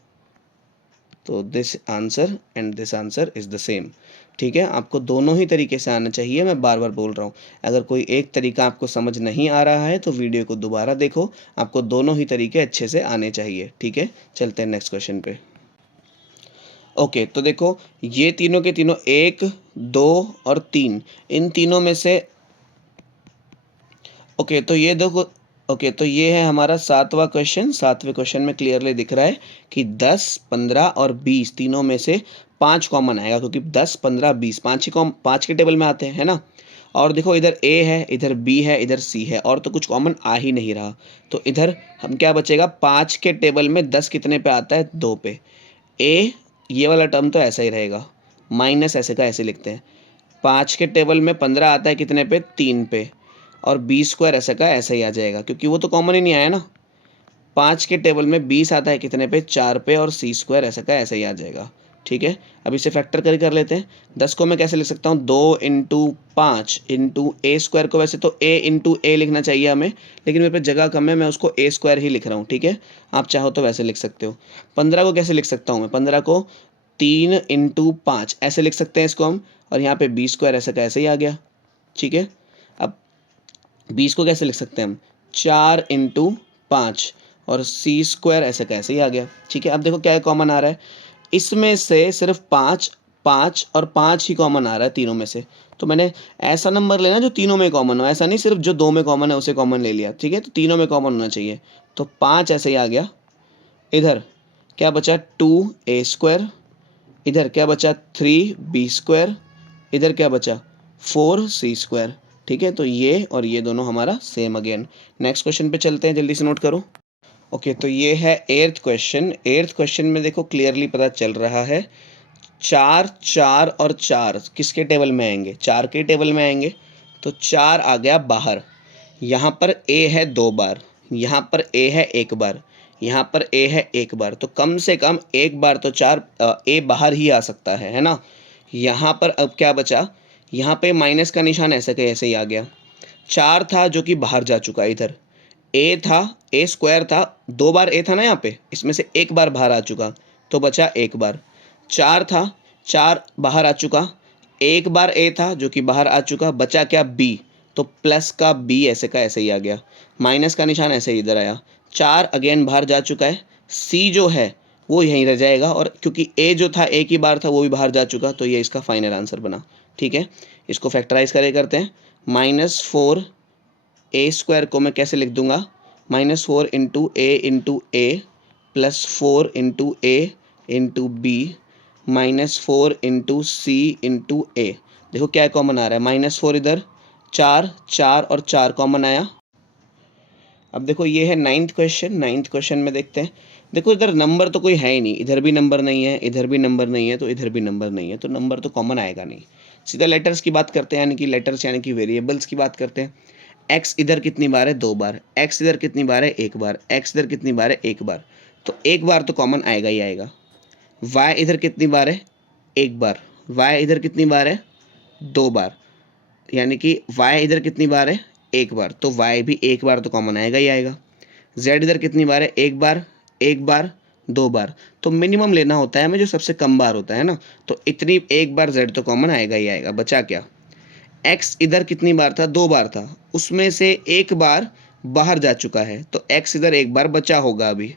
तो this answer and this answer is the same. ठीक है, आपको दोनों ही तरीके से आना चाहिए, मैं बार बार बोल रहा हूँ। अगर कोई एक तरीका आपको समझ नहीं आ रहा है तो वीडियो को दोबारा देखो, आपको दोनों ही तरीके अच्छे से आने चाहिए। ठीक है, चलते हैं नेक्स्ट क्वेश्चन पे। ओके, तो देखो ये तीनों के तीनों 1, 2 और 3, इन तीनों में से, ओके तो ये देखो, ओके तो ये है हमारा 7वां क्वेश्चन। 7वें क्वेश्चन में क्लियरली दिख रहा है कि 10, 15 और 20 तीनों में से 5 कॉमन आएगा, क्योंकि 10, 15, 20 5 के टेबल में आते हैं, है ना। और देखो इधर a है, इधर b है, इधर c है, और तो कुछ कॉमन आ ही नहीं रहा। तो इधर हम क्या बचेगा, 5 के टेबल में 10 कितने पे आता है, 2 पे। a, ये वाला टर्म तो ऐसा ही रहेगा, माइनस ऐसे का ऐसे लिखते हैं। 5 के टेबल में 15 आता है कितने पे, 3 पे, और 20 स्क्वायर ऐसा का ऐसा ही आ जाएगा, क्योंकि वो तो कॉमन ही नहीं आया ना। 5 के टेबल में 20 आता है कितने पे, 4 पे, और c स्क्वायर ऐसा का ऐसा ही आ जाएगा। ठीक है, अब इसे फैक्टर कर लेते हैं। 10 को मैं कैसे लिख सकता हूँ, 2 इंटू 5 इंटू ए स्क्वायर को वैसे तो a इंटू ए लिखना चाहिए हमें, लेकिन मेरे पे जगह कम है, मैं उसको a स्क्वायर ही लिख रहा हूँ। ठीक है, आप चाहो तो वैसे लिख सकते हो। 15 को कैसे लिख सकता हूँ मैं, 15 को 3 इंटू 5 ऐसे लिख सकते हैं इसको हम, और यहाँ पे b स्क्वायर ऐसा का ऐसे ही आ गया। ठीक है, अब 20 को कैसे लिख सकते हैं हम, 4 इंटू 5, और c स्क्वायर ऐसे कैसे ही आ गया। ठीक है, अब देखो क्या है कॉमन आ रहा है, इसमें से सिर्फ 5, 5 और 5 ही कॉमन आ रहा है तीनों में से। तो मैंने ऐसा नंबर लेना जो तीनों में कॉमन हो, ऐसा नहीं सिर्फ जो 2 में कॉमन है उसे कॉमन ले लिया। ठीक है, तो तीनों में कॉमन होना चाहिए, तो 5 ऐसे ही आ गया। इधर क्या बचा, 2a स्क्वायर, इधर क्या बचा, 3b स्क्वायर, इधर क्या बचा, 4c स्क्वायर। ठीक है, तो ये और ये दोनों हमारा सेम अगेन। नेक्स्ट क्वेश्चन पे चलते हैं, जल्दी से नोट करो। ओके, तो ये है 8th क्वेश्चन। 8th क्वेश्चन में देखो क्लियरली पता चल रहा है, 4, 4 और 4 किसके टेबल में आएंगे, 4 के टेबल में आएंगे, तो 4 आ गया बाहर। यहाँ पर a है 2 बार, यहाँ पर a है 1 बार, यहाँ पर a है 1 बार, तो कम से कम 1 बार तो a बाहर ही आ सकता है ना। यहाँ पर अब क्या बचा, यहाँ पे माइनस का निशान ऐसे के ऐसे ही आ गया। 4 था जो कि बाहर जा चुका, इधर a था, a स्क्वायर था, 2 बार a था ना यहाँ पे, इसमें से 1 बार बाहर आ चुका, तो बचा 1 बार। 4 था, 4 बाहर आ चुका, 1 बार a था जो कि बाहर आ चुका, बचा क्या, b, तो प्लस का b ऐसे का ऐसे ही आ गया, माइनस का निशान ऐसे ही इधर आया। 4 अगेन बाहर जा चुका है, c जो है वो यहीं रह जाएगा, और क्योंकि a जो था 1 ही बार था वो भी बाहर जा चुका, तो ये इसका फाइनल आंसर बना। ठीक है, इसको फैक्टराइज करते हैं। -4a² को मैं कैसे लिख दूंगा, -4 इंटू ए प्लस 4 इंटू ए इंटू बी -4 इंटू सी इंटू ए। देखो क्या कॉमन आ रहा है, -4 इधर, 4 4 और 4 कॉमन आया। अब देखो ये है नाइन्थ क्वेश्चन में देखते हैं। देखो इधर नंबर तो कोई है ही नहीं, इधर भी नंबर नहीं है, इधर भी नंबर नहीं है, तो इधर भी नंबर नहीं है, तो नंबर तो कॉमन आएगा नहीं। सीधा लेटर्स की बात करते हैं, यानी कि लेटर्स यानी कि वेरिएबल्स की बात करते हैं। एक्स इधर कितनी बार है, 2 बार। एक्स इधर कितनी बार है, 1 बार। एक्स इधर कितनी बार है, 1 बार। तो 1 बार तो कॉमन आएगा ही आएगा। वाई इधर कितनी बार है, 1 बार। वाई इधर कितनी बार है, 2 बार। यानी कि y इधर कितनी बार है, 1 बार, तो y भी 1 बार तो कॉमन आएगा ही आएगा। z इधर कितनी बार है, 1 बार, 1 बार, 2 बार। तो मिनिमम लेना होता है हमें जो सबसे कम बार होता है ना, तो इतनी 1 बार z तो कॉमन आएगा ही आएगा। बचा क्या, x इधर कितनी बार था, 2 बार था, उसमें से 1 बार बाहर जा चुका है, तो x इधर 1 बार बचा होगा अभी।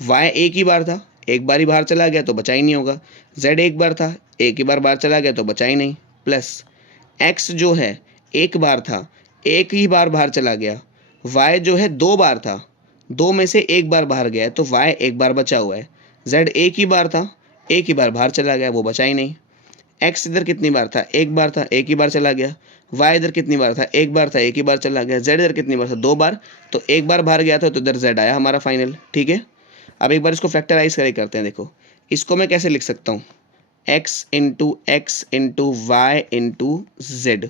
y 1 ही बार था, 1 बार ही बाहर चला गया तो बचा ही नहीं होगा। z 1 बार था, 1 ही बार बाहर चला गया तो बचा ही नहीं। प्लस x जो है 1 बार था, 1 ही बार बाहर चला गया। y जो है 2 बार था, 2 में से 1 बार बाहर गया है, तो y 1 बार बचा हुआ है। z 1 ही बार था, 1 ही बार बाहर चला गया, वो बचा ही नहीं। x इधर कितनी बार था, 1 बार था, 1 ही बार चला गया। y इधर कितनी बार था, 1 बार था, 1 ही बार चला गया। z इधर कितनी बार था, 2 बार, तो 1 बार बाहर गया था, तो इधर z आया हमारा फाइनल। ठीक है, अब एक बार इसको फैक्टराइज करते हैं। देखो इसको मैं कैसे लिख सकता हूँ, x into X into Y into Z,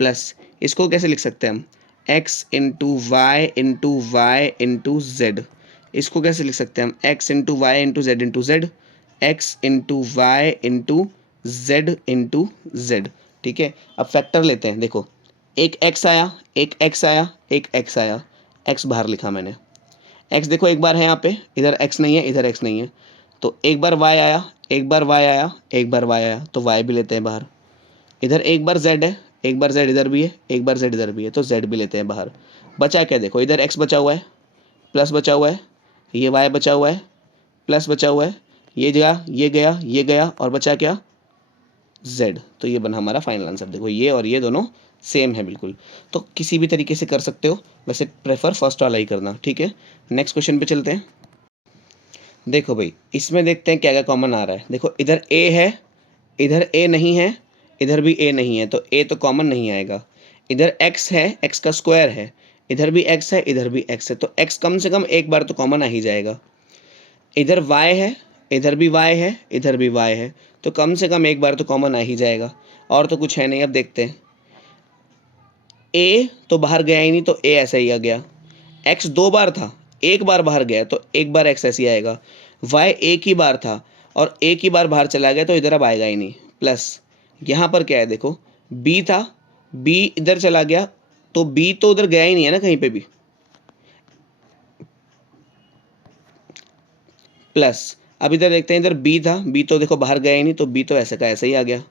plus इसको कैसे लिख सकते हैं हम, x into Y into Y into Z. इसको कैसे लिख सकते हैं हम, x into Y into Z, X into Y into Z into Z. ठीक है, अब फैक्टर लेते हैं। देखो एक x आया, एक x आया, एक x आया, x बाहर लिखा मैंने। x देखो एक बार है यहाँ पे, इधर x नहीं है, इधर x नहीं है, तो एक बार y आया, एक बार y आया, एक बार y आया, तो y भी लेते हैं बाहर। इधर एक बार z है, एक बार z इधर भी है, एक बार z इधर भी है, तो z भी लेते हैं बाहर। बचा क्या, देखो इधर x बचा हुआ है, प्लस बचा हुआ है, ये y बचा हुआ है, प्लस बचा हुआ है, ये गया, ये गया, ये गया, और बचा क्या, z। तो ये बना हमारा फाइनल आंसर। देखो ये और ये दोनों सेम है बिल्कुल, तो किसी भी तरीके से कर सकते हो, वैसे प्रेफर फर्स्ट वाला ही करना। ठीक है, नेक्स्ट क्वेश्चन पे चलते हैं। देखो भाई इसमें देखते हैं क्या क्या कॉमन आ रहा है। देखो इधर a है, इधर a नहीं है, इधर भी a नहीं है, तो a तो कॉमन नहीं आएगा। इधर x है, x का स्क्वायर है, इधर भी x है, इधर भी x है, तो x कम से कम 1 बार तो कॉमन आ ही जाएगा। इधर y है, इधर भी y है, इधर भी y है, तो कम से कम 1 बार तो कॉमन आ ही जाएगा। और तो कुछ है नहीं। अब देखते हैं, a तो बाहर गया ही नहीं, तो a ऐसा ही आ गया। x 2 बार था, 1 बार बाहर गया, तो 1 बार x ऐसे ही आएगा। y 1 ही बार था और 1 ही बार बाहर चला गया, तो इधर अब आएगा ही नहीं। प्लस यहाँ पर क्या है, देखो b था, b इधर चला गया, तो b तो उधर गया ही नहीं है ना कहीं पे भी। प्लस अब इधर देखते हैं, इधर b था, b तो देखो बाहर गया ही नहीं, तो b तो ऐसे का ऐसा ही आ गया।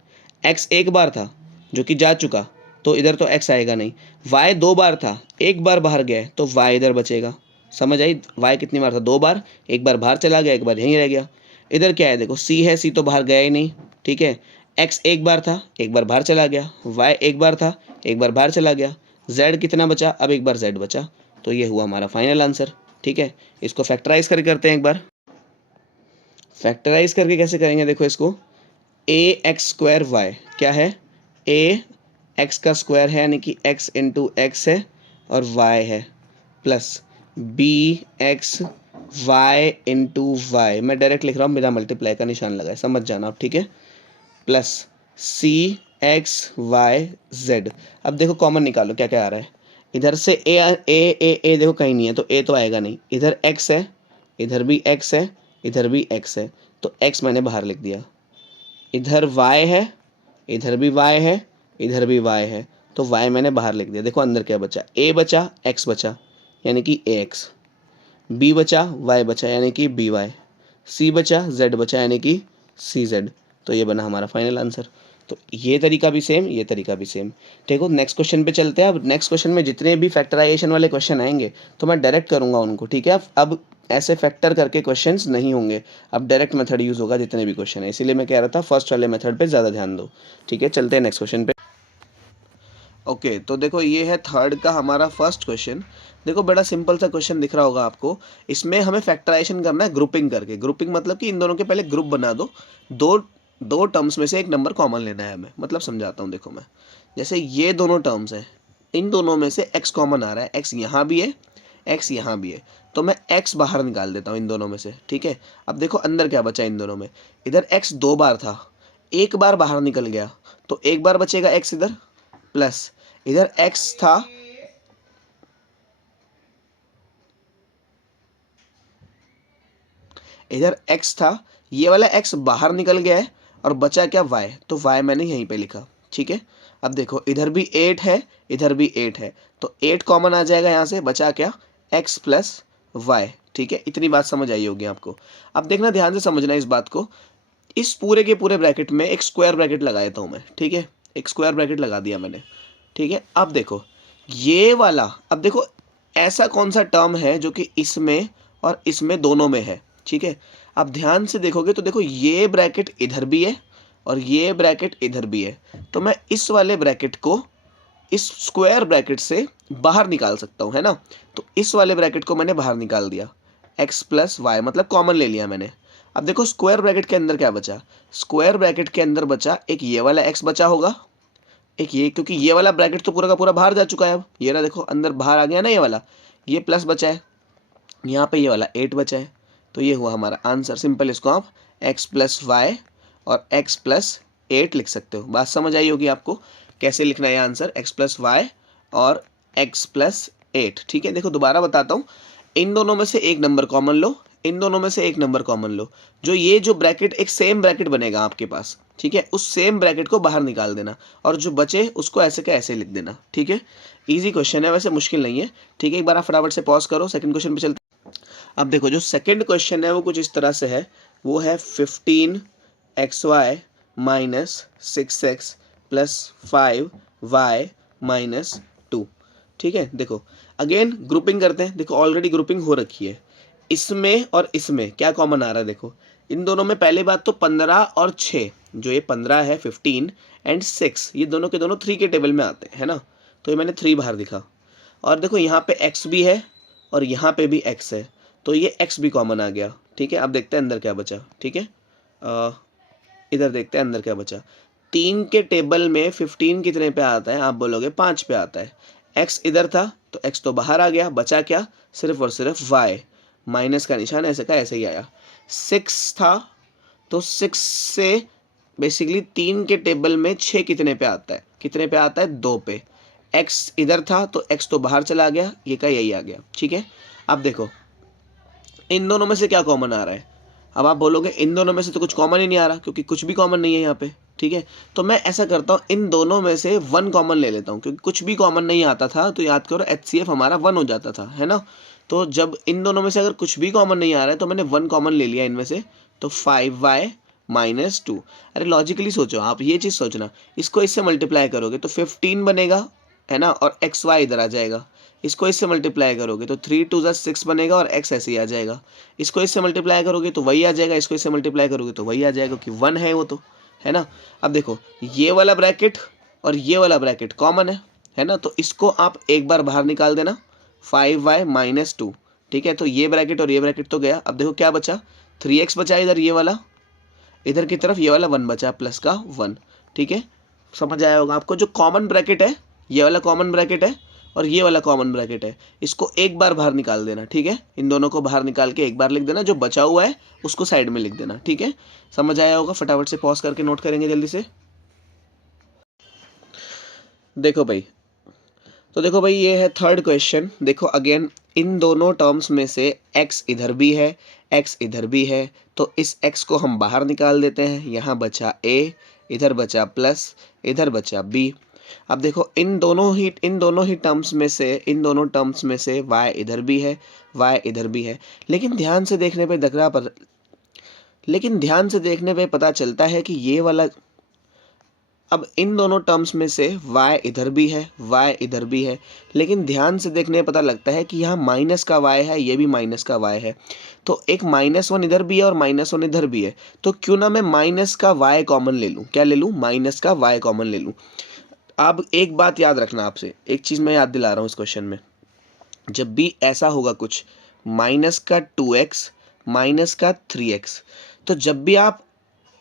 x 1 बार था जो कि जा चुका, तो इधर तो x आएगा नहीं। y 2 बार था, 1 बार बाहर गया, तो y इधर बचेगा। समझ आई, y कितनी बार था, 2 बार, 1 बार बाहर चला गया, 1 बार यहीं रह गया। इधर क्या है, देखो c है, c तो बाहर गया ही नहीं। ठीक है, x 1 बार था, 1 बार बाहर चला गया, y 1 बार था, 1 बार बाहर चला गया, z कितना बचा, अब 1 बार z बचा, तो ये हुआ हमारा फाइनल आंसर। ठीक है, इसको फैक्टराइज करके करते हैं एक बार। फैक्टराइज करके कैसे करेंगे, देखो इसको, ए एक्स स्क्वायर वाई क्या है, ए एक्स का स्क्वायर है यानी कि x इंटू एक्स है और y है, plus B X Y into Y, मैं डायरेक्ट लिख रहा हूँ बिना मल्टीप्लाई का निशान लगाए, समझ जाना आप। ठीक है, प्लस सी एक्स वाई जेड। अब देखो कॉमन निकालो क्या क्या आ रहा है। इधर से ए देखो कहीं नहीं है, तो a तो आएगा नहीं। इधर x है, इधर भी x है, इधर भी x है, तो x मैंने बाहर लिख दिया। इधर y है, इधर भी y है, इधर भी y है, तो y मैंने बाहर लिख दिया। देखो अंदर क्या बचा, a बचा, x बचा यानी कि ax, b बचा, y बचा यानी कि by, c बचा, z बचा यानी कि cz। तो ये बना हमारा फाइनल आंसर। तो ये तरीका भी सेम, ये तरीका भी सेम। देखो नेक्स्ट क्वेश्चन पे चलते हैं। अब नेक्स्ट क्वेश्चन में जितने भी फैक्टराइजेशन वाले क्वेश्चन आएंगे तो मैं डायरेक्ट करूँगा उनको, ठीक है। अब ऐसे फैक्टर करके क्वेश्चंस नहीं होंगे, अब डायरेक्ट मेथड यूज़ होगा जितने भी क्वेश्चन है, इसीलिए मैं कह रहा था फर्स्ट वाले मेथड पे ज़्यादा ध्यान दो, ठीक है। चलते हैं नेक्स्ट क्वेश्चन पे। ओके तो देखो ये है थर्ड का हमारा फर्स्ट क्वेश्चन। देखो बड़ा सिंपल सा क्वेश्चन दिख रहा होगा आपको। इसमें हमें फैक्टराइजेशन करना है ग्रुपिंग करके। ग्रुपिंग मतलब कि इन दोनों के पहले ग्रुप बना दो, दो दो टर्म्स में से एक नंबर कॉमन लेना है हमें। मतलब समझाता हूँ, देखो मैं, जैसे ये दोनों टर्म्स हैं, इन दोनों में से x कॉमन आ रहा है, x यहाँ भी है, x यहाँ भी है, तो मैं x बाहर निकाल देता हूँ इन दोनों में से, ठीक है। अब देखो अंदर क्या बचा इन दोनों में, इधर x 2 बार था, एक बार बाहर निकल गया, तो एक बार बचेगा x इधर, प्लस इधर x था, इधर x था, ये वाला x बाहर निकल गया है और बचा क्या y, तो y मैंने यहीं पे लिखा, ठीक है। अब देखो इधर भी 8 है, इधर भी 8 है, तो 8 कॉमन आ जाएगा यहाँ से, बचा क्या x प्लस y, ठीक है। इतनी बात समझ आई होगी आपको। अब देखना ध्यान से समझना इस बात को, इस पूरे के पूरे ब्रैकेट में एक स्क्वायर ब्रैकेट लगा देता हूँ मैं, ठीक है। एक स्क्वायर ब्रैकेट लगा दिया मैंने, ठीक है। अब देखो ये वाला, अब देखो ऐसा कौन सा टर्म है जो कि इसमें और इसमें दोनों में है, ठीक है। अब ध्यान से देखोगे तो देखो ये ब्रैकेट इधर भी है और ये ब्रैकेट इधर भी है, तो मैं इस वाले ब्रैकेट को इस स्क्वायर ब्रैकेट से बाहर निकाल सकता हूँ, है ना। तो इस वाले ब्रैकेट को मैंने बाहर निकाल दिया, x प्लस वाई मतलब कॉमन ले लिया मैंने। अब देखो स्क्वायर ब्रैकेट के अंदर क्या बचा, स्क्वायर ब्रैकेट के अंदर बचा एक ये वाला x बचा होगा, एक ये, क्योंकि ये वाला ब्रैकेट तो पूरा का पूरा बाहर जा चुका है। अब ये ना देखो अंदर बाहर आ गया ना ये वाला, ये प्लस बचा है, यहाँ पे ये वाला 8 बचा है, तो ये हुआ हमारा आंसर। सिंपल, इसको आप x प्लस वाई और x प्लस 8 लिख सकते हो। बात समझ आई होगी आपको कैसे लिखना है आंसर, x प्लस वाई और x प्लस 8, ठीक है। देखो दोबारा बताता हूँ, इन दोनों में से एक नंबर कॉमन लो, इन दोनों में से एक नंबर कॉमन लो, जो ये जो ब्रैकेट एक सेम ब्रैकेट बनेगा आपके पास, ठीक है, उस सेम ब्रैकेट को बाहर निकाल देना और जो बचे उसको ऐसे का ऐसे लिख देना, ठीक है। इजी क्वेश्चन है, वैसे मुश्किल नहीं है, ठीक है। एक बार आप फटाफट से पॉज करो, सेकंड क्वेश्चन पे चलते। अब देखो जो सेकंड क्वेश्चन है वो कुछ इस तरह से है, वो है 15xy minus 6x plus 5y minus 2, ठीक है। देखो अगेन ग्रुपिंग करते हैं। देखो ऑलरेडी ग्रुपिंग हो रखी है, इसमें और इसमें क्या कॉमन आ रहा है, देखो इन दोनों में पहली बात तो 15 और 6, जो ये 15 है 15 एंड 6, ये दोनों के दोनों 3 के टेबल में आते हैं, है ना। तो ये मैंने 3 बाहर दिखा, और देखो यहाँ पे x भी है और यहाँ पे भी x है, तो ये x भी कॉमन आ गया, ठीक है। अब देखते हैं अंदर क्या बचा, ठीक है। इधर देखते हैं अंदर क्या बचा। 3 के टेबल में 15 कितने पे आता है, आप बोलोगे 5 पे आता है। x इधर था तो x तो बाहर आ गया, बचा क्या, सिर्फ और सिर्फ y, माइनस का निशान ऐसे का ऐसे ही आया। 6 था तो 6 से बेसिकली 3 के टेबल में 6 कितने पे आता है, कितने पे आता है, 2 पे। x इधर था तो x तो बाहर चला गया, ये का यही आ गया, ठीक है। अब देखो इन दोनों में से क्या कॉमन आ रहा है, अब आप बोलोगे इन दोनों में से तो कुछ कॉमन ही नहीं आ रहा, क्योंकि कुछ भी कॉमन नहीं है यहाँ पे, ठीक है। तो मैं ऐसा करता हूँ, इन दोनों में से 1 कॉमन ले लेता हूँ, क्योंकि कुछ भी कॉमन नहीं आता था, तो याद करो HCF हमारा 1 हो जाता था, है ना। तो जब इन दोनों में से अगर कुछ भी कॉमन नहीं आ रहा है तो मैंने 1 कॉमन ले लिया इनमें से, तो 5y माइनस 2। अरे लॉजिकली सोचो आप, ये चीज़ सोचना, इसको इससे मल्टीप्लाई करोगे तो 15 बनेगा, है ना, और एक्स वाई इधर आ जाएगा। इसको इससे मल्टीप्लाई करोगे तो 3 2 6 बनेगा और x ऐसे ही आ जाएगा। इसको इससे मल्टीप्लाई करोगे तो वही आ जाएगा, इसको इससे मल्टीप्लाई करोगे तो वही आ जाएगा, क्योंकि 1 है वो तो, है ना। अब देखो ये वाला ब्रैकेट और ये वाला ब्रैकेट कॉमन है ना, तो इसको आप एक बार बाहर निकाल देना, 5y माइनस 2, ठीक है। तो ये ब्रैकेट और ये ब्रैकेट तो गया। अब देखो क्या बचा, 3x बचा इधर, ये वाला इधर की तरफ ये वाला 1 बचा प्लस का 1, ठीक है। समझ आया होगा आपको, जो कॉमन ब्रैकेट है ये वाला कॉमन ब्रैकेट है और ये वाला कॉमन ब्रैकेट है, इसको एक बार बाहर निकाल देना, ठीक है। इन दोनों को बाहर निकाल के एक बार लिख देना, जो बचा हुआ है उसको साइड में लिख देना, ठीक है। समझ आया होगा, फटाफट से पॉज करके नोट करेंगे जल्दी से। देखो भाई, तो देखो भाई ये है थर्ड क्वेश्चन। देखो अगेन इन दोनों टर्म्स में से x इधर भी है, x इधर भी है, तो इस x को हम बाहर निकाल देते हैं। यहाँ बचा a, इधर बचा प्लस, इधर बचा b। अब देखो इन दोनों ही टर्म्स में से, इन दोनों टर्म्स में से y इधर भी है, y इधर भी है, लेकिन ध्यान से देखने पे पता चलता है कि ये वाला अब इन दोनों टर्म्स में से y इधर भी है, y इधर भी है, लेकिन ध्यान से देखने पता लगता है कि यहाँ माइनस का y है, ये भी माइनस का y है, तो एक -1 इधर भी है और -1 इधर भी है, तो क्यों ना मैं माइनस का y कॉमन ले लूँ। क्या ले लूँ? माइनस का y कॉमन ले लूँ। अब एक बात याद रखना, आपसे एक चीज़ मैं याद दिला रहा हूँ इस क्वेश्चन में, जब भी ऐसा होगा कुछ माइनस का 2x माइनस का 3x, तो जब भी आप,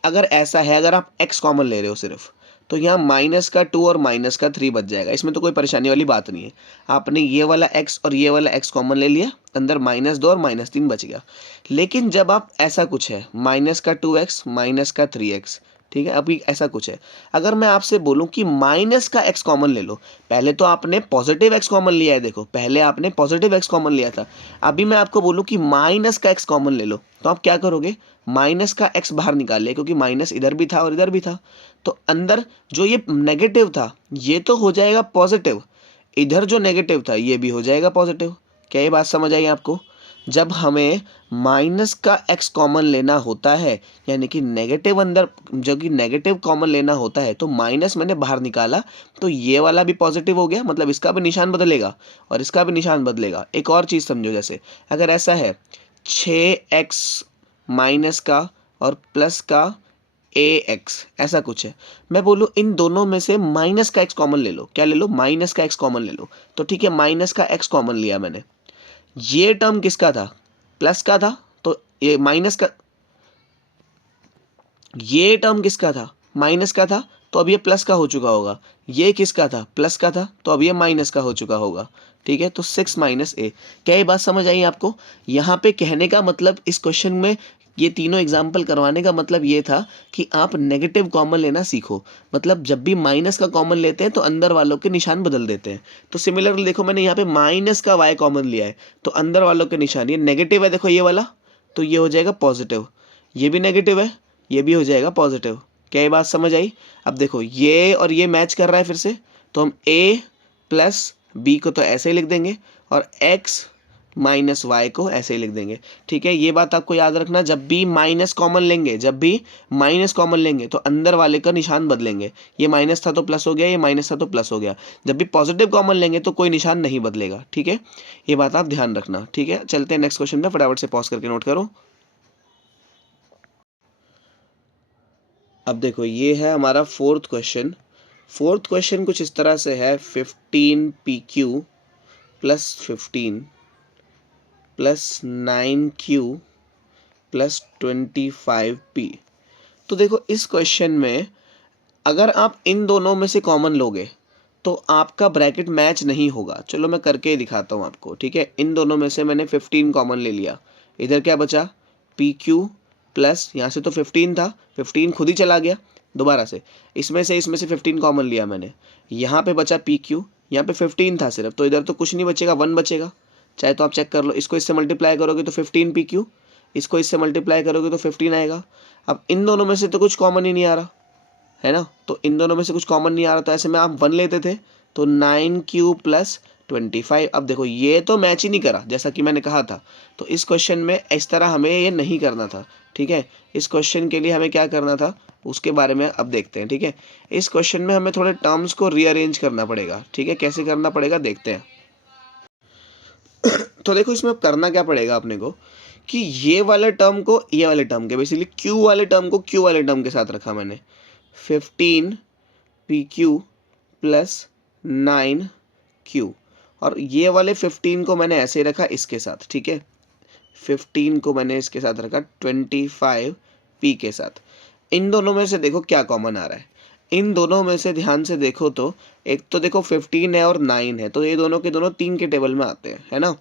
अगर ऐसा है, अगर आप x कॉमन ले रहे हो सिर्फ, तो यहाँ -2 और -3 बच जाएगा, इसमें तो कोई परेशानी वाली बात नहीं है। आपने ये वाला x और ये वाला x कॉमन ले लिया, अंदर -2 और -3 बच गया। लेकिन जब आप ऐसा कुछ है -2x -3x, ठीक है, अभी ऐसा कुछ है, अगर मैं आपसे बोलूं कि माइनस का x कॉमन ले लो, पहले तो आपने पॉजिटिव x कॉमन लिया है, देखो पहले आपने पॉजिटिव x कॉमन लिया था, अभी मैं आपको बोलूं कि माइनस का x कॉमन ले लो, तो आप क्या करोगे? माइनस का x बाहर निकालिए, क्योंकि माइनस इधर भी था और इधर भी था, तो अंदर जो ये नेगेटिव था ये तो हो जाएगा पॉजिटिव, इधर जो नेगेटिव था ये भी हो जाएगा पॉजिटिव। क्या ये बात समझ आई आपको? जब हमें माइनस का x कॉमन लेना होता है, यानी कि नेगेटिव अंदर, जब कि नेगेटिव कॉमन लेना होता है, तो माइनस मैंने बाहर निकाला, तो ये वाला भी पॉजिटिव हो गया, मतलब इसका भी निशान बदलेगा और इसका भी निशान बदलेगा। एक और चीज़ समझो, जैसे अगर ऐसा है 6x माइनस का और प्लस का ax, ऐसा कुछ है, मैं बोलूँ इन दोनों में से माइनस का x कॉमन ले लो। क्या ले लो? माइनस का x कॉमन ले लो। तो ठीक है, माइनस का x कॉमन लिया मैंने, ये टर्म किसका था? प्लस का था, तो ये माइनस का, ये टर्म किसका था? माइनस का था, तो अब ये प्लस का हो चुका होगा। ये किसका था? प्लस का था, तो अब ये माइनस का हो चुका होगा। ठीक है, तो 6 माइनस a। क्या ये बात समझ आई आपको? यहाँ पे कहने का मतलब, इस क्वेश्चन में ये तीनों एग्जाम्पल करवाने का मतलब ये था कि आप नेगेटिव कॉमन लेना सीखो। मतलब जब भी माइनस का कॉमन लेते हैं तो अंदर वालों के निशान बदल देते हैं। तो सिमिलरली देखो, मैंने यहाँ पे माइनस का y कॉमन लिया है, तो अंदर वालों के निशान, ये नेगेटिव है देखो ये वाला, तो ये हो जाएगा पॉजिटिव, ये भी नेगेटिव है, ये भी हो जाएगा पॉजिटिव। क्या ये बात समझ आई? अब देखो ये और ये मैच कर रहा है फिर से, तो हम a प्लस बी को तो ऐसे ही लिख देंगे और x माइनस वाई को ऐसे ही लिख देंगे। ठीक है, ये बात आपको याद रखना, जब भी माइनस कॉमन लेंगे, जब भी माइनस कॉमन लेंगे तो अंदर वाले का निशान बदलेंगे। ये माइनस था तो प्लस हो गया, ये माइनस था तो प्लस हो गया। जब भी पॉजिटिव कॉमन लेंगे तो कोई निशान नहीं बदलेगा। ठीक है, ये बात आप ध्यान रखना। ठीक है, चलते हैं नेक्स्ट क्वेश्चन में, फटाफट से पॉज करके नोट करो। अब देखो, ये है हमारा फोर्थ क्वेश्चन। फोर्थ क्वेश्चन कुछ इस तरह से है, 15pq plus 15 plus 9q plus 25p। तो देखो इस क्वेश्चन में अगर आप इन दोनों में से कॉमन लोगे तो आपका ब्रैकेट मैच नहीं होगा। चलो मैं करके दिखाता हूँ आपको। ठीक है, इन दोनों में से मैंने 15 कॉमन ले लिया, इधर क्या बचा? पी क्यू प्लस, यहाँ से तो 15 था, 15 खुद ही चला गया दोबारा से, इसमें से 15 कॉमन लिया मैंने, यहाँ पे बचा पी क्यू, यहाँ पे 15 था सिर्फ, तो इधर तो कुछ नहीं बचेगा, 1 बचेगा। चाहे तो आप चेक कर लो, इसको इससे मल्टीप्लाई करोगे तो 15 पी क्यू, इसको इससे मल्टीप्लाई करोगे तो 15 आएगा। अब इन दोनों में से तो कुछ कॉमन ही नहीं आ रहा है ना, तो इन दोनों में से कुछ कॉमन नहीं आ रहा, तो ऐसे में आप 1 लेते थे, तो 9q प्लस 25। अब देखो ये तो मैच ही नहीं करा जैसा कि मैंने कहा था, तो इस क्वेश्चन में इस तरह हमें ये नहीं करना था। ठीक है, इस क्वेश्चन के लिए हमें क्या करना था उसके बारे में अब देखते हैं। ठीक है, इस क्वेश्चन में हमें थोड़े टर्म्स को रीअरेंज करना पड़ेगा। ठीक है, कैसे करना पड़ेगा देखते हैं। तो देखो इसमें करना क्या पड़ेगा अपने को, कि ये वाले टर्म को ये वाले टर्म के, बेसिकली q वाले टर्म को q वाले टर्म के साथ रखा मैंने, 15 पी क्यू प्लस 9q, और ये वाले 15 को मैंने ऐसे रखा इसके साथ। ठीक है, 15 को मैंने इसके साथ रखा 25p के साथ। इन दोनों में से देखो क्या कॉमन आ रहा है, इन दोनों में से ध्यान से देखो तो एक तो देखो 15 है और 9 है, तो ये दोनों के दोनों 3 के टेबल में आते हैं, है ना।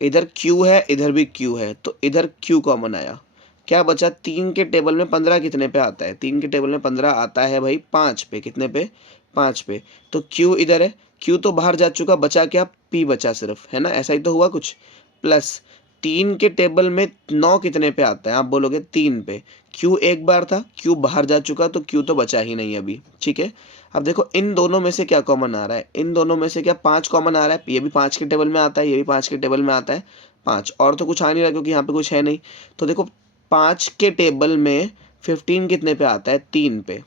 इधर q है, इधर भी q है, तो इधर q कॉमन आया, क्या बचा? 3 के टेबल में 15 कितने पे आता है? 3 के टेबल में 15 आता है भाई 5 पे। कितने पे? 5 पे। तो q इधर है, q तो बाहर जा चुका, बचा क्या? p बचा सिर्फ, है ना, ऐसा ही तो हुआ कुछ। प्लस 3 के टेबल में 9 कितने पे आता है? आप बोलोगे 3 पे। q एक बार था, q बाहर जा चुका, तो q तो बचा ही नहीं अभी। ठीक है, अब देखो इन दोनों में से क्या कॉमन आ रहा है, इन दोनों में से क्या 5 कॉमन आ रहा है, ये भी 5 के टेबल में आता है, ये भी 5 के टेबल में आता है, 5 और तो कुछ आ नहीं रहा क्योंकि यहाँ पे कुछ है नहीं। तो देखो 5 के टेबल में 15 कितने पे आता है? 3 पे।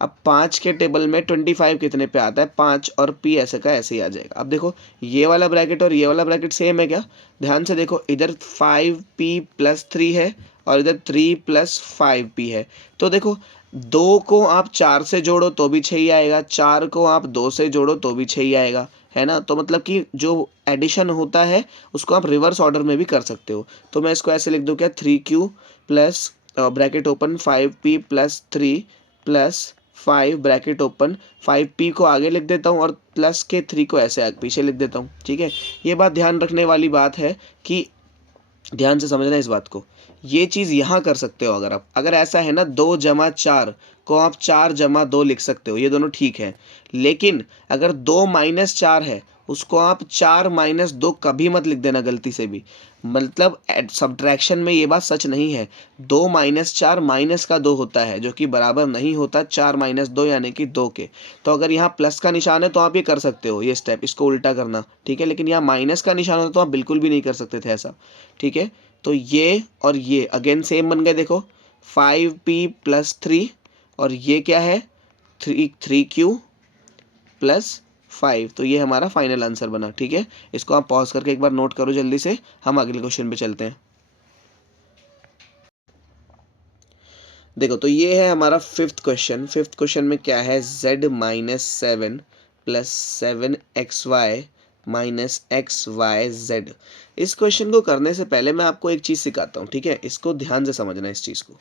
अब 5 के टेबल में 25 कितने पे आता है, 5, और p ऐसे का ऐसे ही आ जाएगा। अब देखो ये वाला ब्रैकेट और ये वाला ब्रैकेट सेम है क्या, ध्यान से देखो, इधर 5p + 3 है और इधर 3 + 5p है। तो देखो 2 को आप 4 से जोड़ो तो भी 6 ही आएगा, 4 को आप 2 से जोड़ो तो भी 6 ही आएगा, है ना। तो मतलब कि जो एडिशन होता है उसको आप रिवर्स ऑर्डर में भी कर सकते हो। तो मैं इसको ऐसे लिख दूँ क्या, 3q plus bracket open 5p + 3 + 5 bracket open, 5p को आगे लिख देता हूँ और प्लस के 3 को ऐसे आगे पीछे लिख देता हूँ, ठीक है। ये बात ध्यान रखने वाली बात है कि ध्यान से समझना इस बात को, ये चीज़ यहाँ कर सकते हो अगर आप, अगर ऐसा है ना 2 + 4 को आप 4 + 2 लिख सकते हो, ये दोनों ठीक है। लेकिन अगर 2 - 4 है उसको आप 4 - 2 कभी मत लिख देना गलती से भी, मतलब सब्ट्रैक्शन में ये बात सच नहीं है। 2 - 4 माइनस का 2 होता है जो कि बराबर नहीं होता 4 - 2 यानी कि 2 के। तो अगर यहाँ प्लस का निशान है तो आप ये कर सकते हो, ये स्टेप इसको उल्टा करना, ठीक है। लेकिन यहाँ माइनस का निशान होता तो आप बिल्कुल भी नहीं कर सकते थे ऐसा, ठीक है। तो ये और ये अगेन सेम बन गए, देखो 5p + 3 और ये क्या है 3q + 5। तो ये हमारा फाइनल आंसर बना, ठीक है। इसको आप पॉज करके एक बार नोट करो जल्दी से, हम अगले क्वेश्चन पे चलते हैं। देखो तो ये है हमारा फिफ्थ क्वेश्चन। फिफ्थ क्वेश्चन में क्या है, z - 7 + 7xy - xyz। इस क्वेश्चन को करने से पहले मैं आपको एक चीज़ सिखाता हूँ, ठीक है। इसको ध्यान से समझना इस चीज़ को।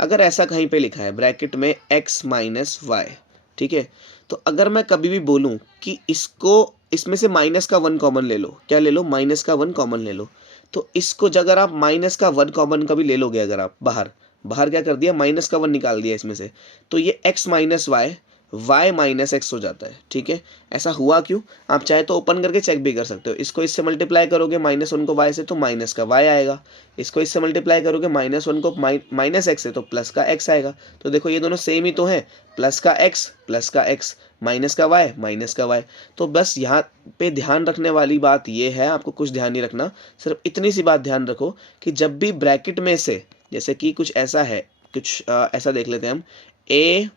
अगर ऐसा कहीं पे लिखा है ब्रैकेट में x - y, ठीक है, तो अगर मैं कभी भी बोलूँ कि इसको इसमें से माइनस का 1 कॉमन ले लो, क्या ले लो, माइनस का 1 कॉमन ले लो, तो इसको अगर आप माइनस का 1 कॉमन कभी ले लोगे, अगर आप बाहर बाहर क्या कर दिया, माइनस का 1 निकाल दिया इसमें से, तो ये x - y y - x हो जाता है, ठीक है। ऐसा हुआ क्यों, आप चाहे तो ओपन करके चेक भी कर सकते हो। इसको इससे मल्टीप्लाई करोगे -1 को y से तो माइनस का y आएगा, इसको इससे मल्टीप्लाई करोगे -1 को -x से तो प्लस का x आएगा। तो देखो ये दोनों सेम ही तो हैं, प्लस का x माइनस का y। तो बस यहाँ पे ध्यान रखने वाली बात ये है, आपको कुछ ध्यान नहीं रखना, सिर्फ इतनी सी बात ध्यान रखो कि जब भी ब्रैकेट में से, जैसे कि कुछ ऐसा है, कुछ ऐसा देख लेते हैं हम, a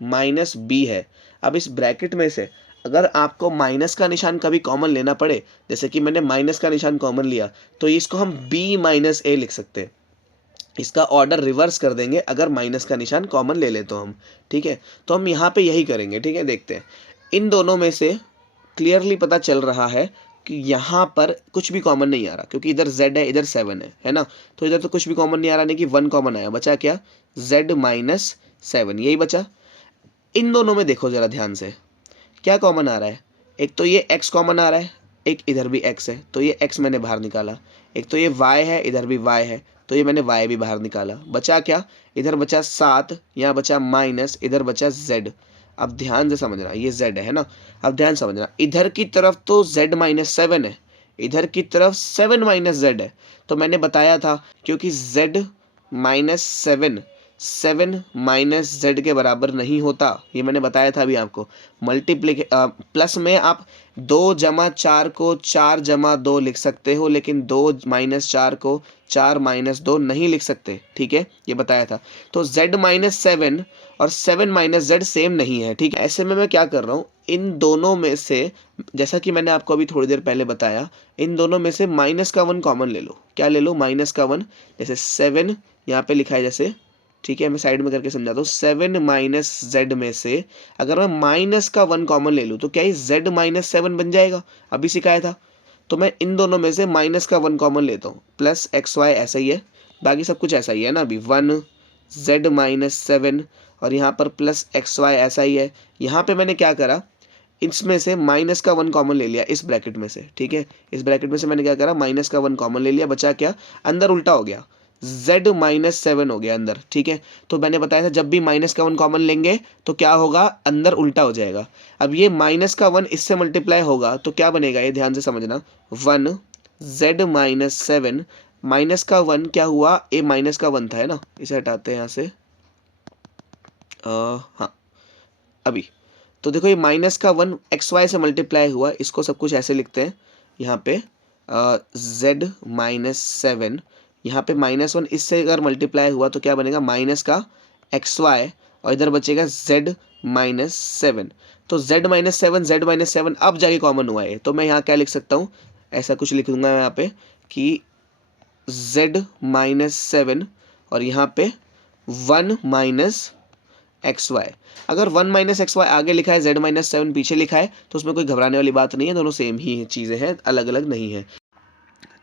- b है। अब इस ब्रैकेट में से अगर आपको माइनस का निशान कभी कॉमन लेना पड़े, जैसे कि मैंने माइनस का निशान कॉमन लिया, तो इसको हम b - a लिख सकते हैं। इसका ऑर्डर रिवर्स कर देंगे अगर माइनस का निशान कॉमन ले ले तो हम, ठीक है। तो हम यहाँ पे यही करेंगे, ठीक है। देखते हैं, इन दोनों में से क्लियरली पता चल रहा है कि यहाँ पर कुछ भी कॉमन नहीं आ रहा, क्योंकि इधर z है इधर 7 है ना। तो इधर तो कुछ भी कॉमन नहीं आ रहा, नहीं कि 1 कॉमन आया, बचा क्या, z - 7, यही बचा। इन दोनों में देखो जरा ध्यान से, क्या कॉमन आ रहा है, एक तो ये x कॉमन आ रहा है, एक इधर भी x है तो ये x मैंने बाहर निकाला, एक तो ये y है इधर भी y है तो ये मैंने y भी बाहर निकाला, बचा क्या, इधर बचा 7, यहाँ बचा माइनस, इधर बचा z। अब ध्यान से समझना, ये z है ना। अब ध्यान समझना, इधर की तरफ तो z - 7 है, इधर की तरफ 7 - z है। तो मैंने बताया था क्योंकि z - 7 z के बराबर नहीं होता, ये मैंने बताया था अभी आपको। प्लस में आप 2 + 4 को 4 + 2 लिख सकते हो, लेकिन 2 - 4 को 4 - 2 नहीं लिख सकते, ठीक है, ये बताया था। तो z - 7 और 7 - z सेम नहीं है, ठीक है। ऐसे में मैं क्या कर रहा हूँ, इन दोनों में से, जैसा कि मैंने आपको अभी थोड़ी देर पहले बताया, इन दोनों में से माइनस का 1 कॉमन ले लो, क्या ले लो, माइनस का 1। जैसे 7 यहाँ पे लिखा है जैसे, ठीक है, मैं साइड में करके समझाता हूँ। 7 - z में से अगर मैं माइनस का 1 कॉमन ले लूँ तो क्या ये z - 7 बन जाएगा, अभी सिखाया था। तो मैं इन दोनों में से माइनस का 1 कॉमन लेता हूँ, प्लस xy ऐसा ही है, बाकी सब कुछ ऐसा ही है ना। अभी 1 z - 7 और यहाँ पर प्लस xy ऐसा ही है। यहाँ पे मैंने क्या करा, इसमें से माइनस का 1 कॉमन ले लिया इस ब्रैकेट में से, ठीक है। इस ब्रैकेट में से मैंने क्या करा, माइनस का 1 कॉमन ले लिया, बचा क्या, अंदर उल्टा हो गया, z - 7 हो गया अंदर, ठीक है। तो मैंने बताया था जब भी माइनस का 1 कॉमन लेंगे तो क्या होगा, अंदर उल्टा हो जाएगा। अब ये माइनस का 1 इससे मल्टीप्लाई होगा तो क्या बनेगा, ये ध्यान से समझना, 1 z - 7 माइनस का 1 क्या हुआ, ए माइनस का 1 था, है ना, इसे हटाते हैं यहाँ से। हाँ अभी तो देखो ये माइनस का 1 xy से मल्टीप्लाई हुआ, इसको सब कुछ ऐसे लिखते हैं यहाँ पे, z - 7, यहाँ पे -1 इससे अगर मल्टीप्लाई हुआ तो क्या बनेगा, माइनस का xy और इधर बचेगा z -7, तो z-7 अब जाके कॉमन हुआ है, तो मैं यहाँ क्या लिख सकता हूँ, ऐसा कुछ लिख दूंगा मैं यहाँ पे कि z-7 और यहाँ पे 1 XY। अगर 1 XY आगे लिखा है, z-7 पीछे लिखा है, तो उसमें कोई घबराने वाली बात नहीं है, दोनों सेम ही चीज़ें हैं, अलग अलग नहीं है।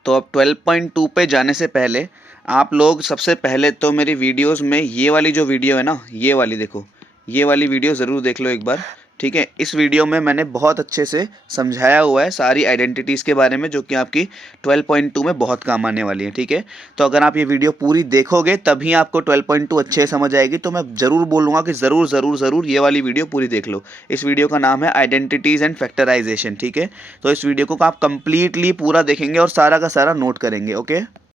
तो अब 12.2 पे जाने से पहले आप लोग सबसे पहले तो मेरी वीडियोस में ये वाली जो वीडियो है ना, ये वाली देखो, ये वाली वीडियो ज़रूर देख लो एक बार, ठीक है। इस वीडियो में मैंने बहुत अच्छे से समझाया हुआ है सारी आइडेंटिटीज़ के बारे में, जो कि आपकी 12.2 में बहुत काम आने वाली है, ठीक है। तो अगर आप ये वीडियो पूरी देखोगे तभी आपको 12.2 अच्छे से समझ आएगी, तो मैं ज़रूर बोलूँगा कि ज़रूर ज़रूर ज़रूर ये वाली वीडियो पूरी देख लो। इस वीडियो का नाम है आइडेंटिटीज़ एंड फैक्टराइजेशन, ठीक है। तो इस वीडियो को आप कंप्लीटली पूरा देखेंगे और सारा का सारा नोट करेंगे, ओके।